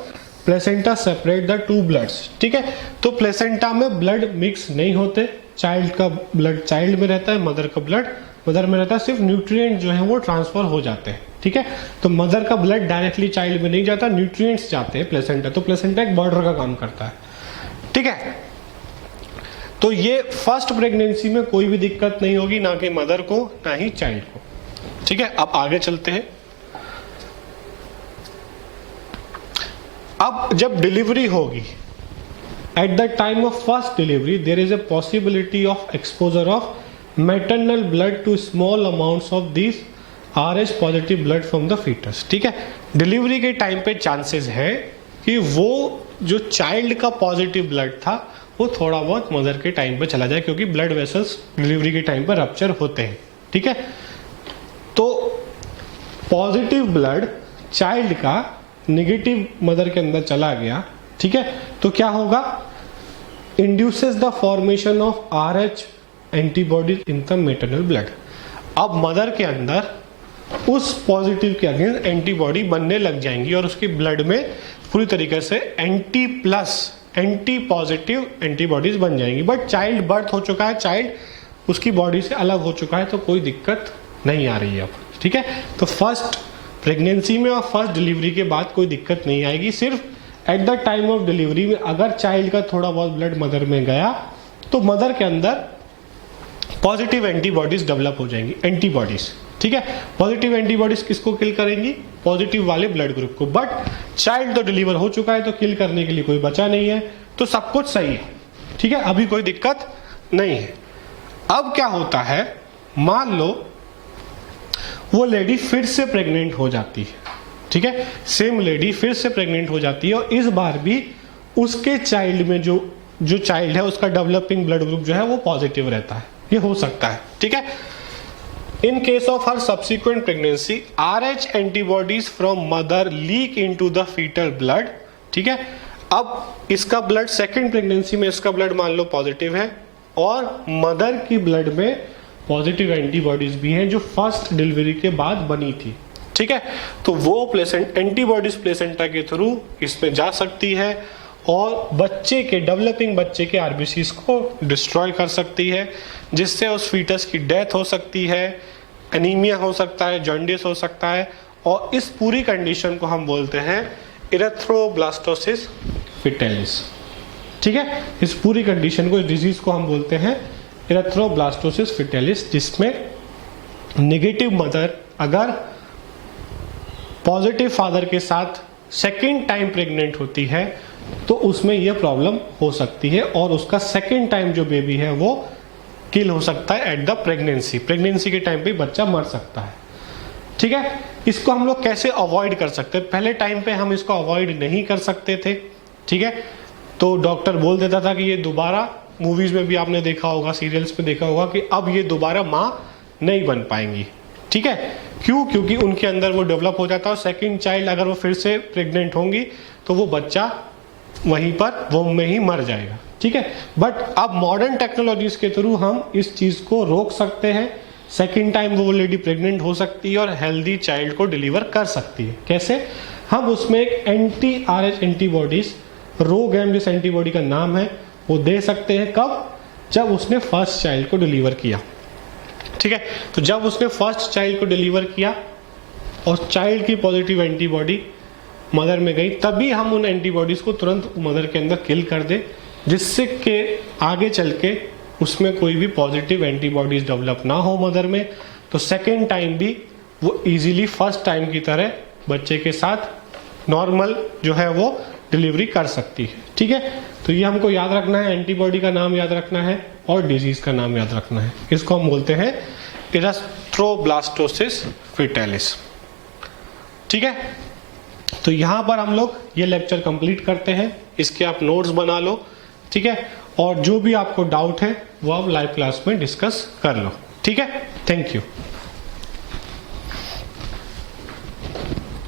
placenta separate the two bloods, ठीक है। तो प्लेसेंटा में ब्लड मिक्स नहीं होते, चाइल्ड का ब्लड चाइल्ड में रहता है, मदर का ब्लड मदर में रहता है, सिर्फ न्यूट्रिएंट जो है वो ट्रांसफर हो जाते हैं, ठीक है। तो मदर का ब्लड डायरेक्टली चाइल्ड में नहीं जाता, न्यूट्रिएंट्स जाते हैं प्लेसेंटा, तो प्लेसेंटा एक बॉर्डर का काम करता है, ठीक है। तो ये फर्स्ट प्रेगनेंसी में कोई भी दिक्कत नहीं होगी, ना कि मदर को ना ही चाइल्ड को, ठीक है। अब आगे चलते हैं। अब जब डिलीवरी होगी, at the time of first delivery there is a possibility of exposure of maternal blood to small amounts of this RH positive blood from the fetus, ठीक है। डिलीवरी के टाइम पे चांसेस है कि वो जो चाइल्ड का पॉजिटिव ब्लड था वो थोड़ा बहुत मदर के टाइम पे चला जाए, क्योंकि ब्लड वेसल्स डिलीवरी के टाइम पर रप्चर होते हैं, ठीक है। तो पॉजिटिव ब्लड चाइल्ड का नेगेटिव मदर के अंदर चला गया, ठीक है, तो क्या होगा, induces the formation of RH antibodies in the maternal blood. अब मदर के अंदर उस पॉजिटिव के अगेंस्ट एंटीबॉडी बनने लग जाएंगी और उसकी ब्लड में पूरी तरीके से anti plus anti positive antibodies बन जाएंगी। बट चाइल्ड बर्थ हो चुका है, चाइल्ड उसकी बॉडी से अलग हो चुका है, तो कोई दिक्कत नहीं आ रही है अब, ठीक है। तो फर्स्ट प्रेगनेंसी में और फर्स्ट डिलीवरी के बाद कोई दिक्कत नहीं आएगी, सिर्फ eight the time of delivery में अगर चाइल्ड का थोड़ा बहुत ब्लड मदर में गया तो मदर के अंदर पॉजिटिव एंटीबॉडीज डेवलप हो जाएंगी, एंटीबॉडीज, ठीक है। पॉजिटिव एंटीबॉडीज किसको किल करेंगी? पॉजिटिव वाले ब्लड ग्रुप को। बट चाइल्ड तो डिलीवर हो चुका है, तो किल करने के लिए कोई बचा नहीं है, तो सब कुछ सही है, ठीक है, अभी कोई दिक्कत नहीं है। अब क्या होता है, मान लो वो लेडी फिर से प्रेग्नेंट हो जाती है, ठीक है, सेम लेडी फिर से प्रेग्नेंट हो जाती है और इस बार भी उसके चाइल्ड में जो चाइल्ड है उसका डेवलपिंग ब्लड ग्रुप जो है वो पॉजिटिव रहता है, ये हो सकता है, ठीक है। In case of her subsequent pregnancy, RH antibodies from mother leak into the fetal blood, ठीक है। अब इसका ब्लड सेकेंड प्रेगनेंसी में इसका ब्लड मान लो पॉजिटिव है और मदर की ब्लड में पॉजिटिव एंटीबॉडीज भी हैं जो फर्स्ट डिलीवरी के बाद बनी थी, ठीक है। तो वो एंटीबॉडीज प्लेसेंटा के थ्रू इसमें जा सकती है और बच्चे के डेवलपिंग बच्चे के आरबीसीज को डिस्ट्रॉय कर सकती है, जिससे उस फीटस की डेथ हो सकती है, एनीमिया हो सकता है, जॉन्डिस हो सकता है, और इस पूरी कंडीशन को हम बोलते हैं इरेथ्रोब्लास्टोसिस फिटेलिस, ठीक है। इस पूरी कंडीशन को, इस डिजीज को हम बोलते हैं इरेथ्रोब्लास्टोसिस फिटेलिस, जिसमें नेगेटिव मदर अगर पॉजिटिव फादर के साथ सेकेंड टाइम प्रेग्नेंट होती है तो उसमें यह प्रॉब्लम हो सकती है और उसका सेकेंड टाइम जो बेबी है वो किल हो सकता है एट द प्रेगनेंसी के टाइम पे बच्चा मर सकता है, ठीक है। इसको हम लोग कैसे अवॉइड कर सकते हैं? पहले टाइम पे हम इसको अवॉइड नहीं कर सकते थे, ठीक है। तो डॉक्टर बोल देता था कि ये दोबारा, मूवीज में भी आपने देखा होगा, सीरियल्स में देखा होगा कि अब ये दोबारा माँ नहीं बन पाएंगी, ठीक है। क्यों? क्योंकि उनके अंदर वो डेवलप हो जाता है और सेकेंड चाइल्ड अगर वो फिर से प्रेग्नेंट होंगी तो वो बच्चा वहीं पर वोम में ही मर जाएगा, ठीक है। बट अब मॉडर्न टेक्नोलॉजीज के थ्रू हम इस चीज को रोक सकते हैं। सेकेंड टाइम वो लेडी प्रेग्नेंट हो सकती है और हेल्दी चाइल्ड को डिलीवर कर सकती है। कैसे? हम उसमें एक एंटी RH एंटीबॉडीज, रोगैम जिस एंटीबॉडी का नाम है, वो दे सकते हैं। कब? जब उसने फर्स्ट चाइल्ड को डिलीवर किया, ठीक है। तो जब उसने फर्स्ट चाइल्ड को डिलीवर किया और चाइल्ड की पॉजिटिव एंटीबॉडी मदर में गई, तभी हम उन एंटीबॉडीज को तुरंत मदर के अंदर किल कर दे, जिससे कि आगे चल के उसमें कोई भी पॉजिटिव एंटीबॉडीज डेवलप ना हो मदर में। तो सेकेंड टाइम भी वो इजीली फर्स्ट टाइम की तरह बच्चे के साथ नॉर्मल जो है वो डिलीवरी कर सकती है, ठीक है। तो ये हमको याद रखना है, एंटीबॉडी का नाम याद रखना है और डिजीज का नाम याद रखना है। इसको हम बोलते हैं इरिथ्रोब्लास्टोसिस फीटैलिस, ठीक है। तो यहां पर हम लोग ये लेक्चर कंप्लीट करते हैं। इसके आप नोट्स बना लो, ठीक है। और जो भी आपको डाउट है वो आप लाइव क्लास में डिस्कस कर लो, ठीक है। Thank you.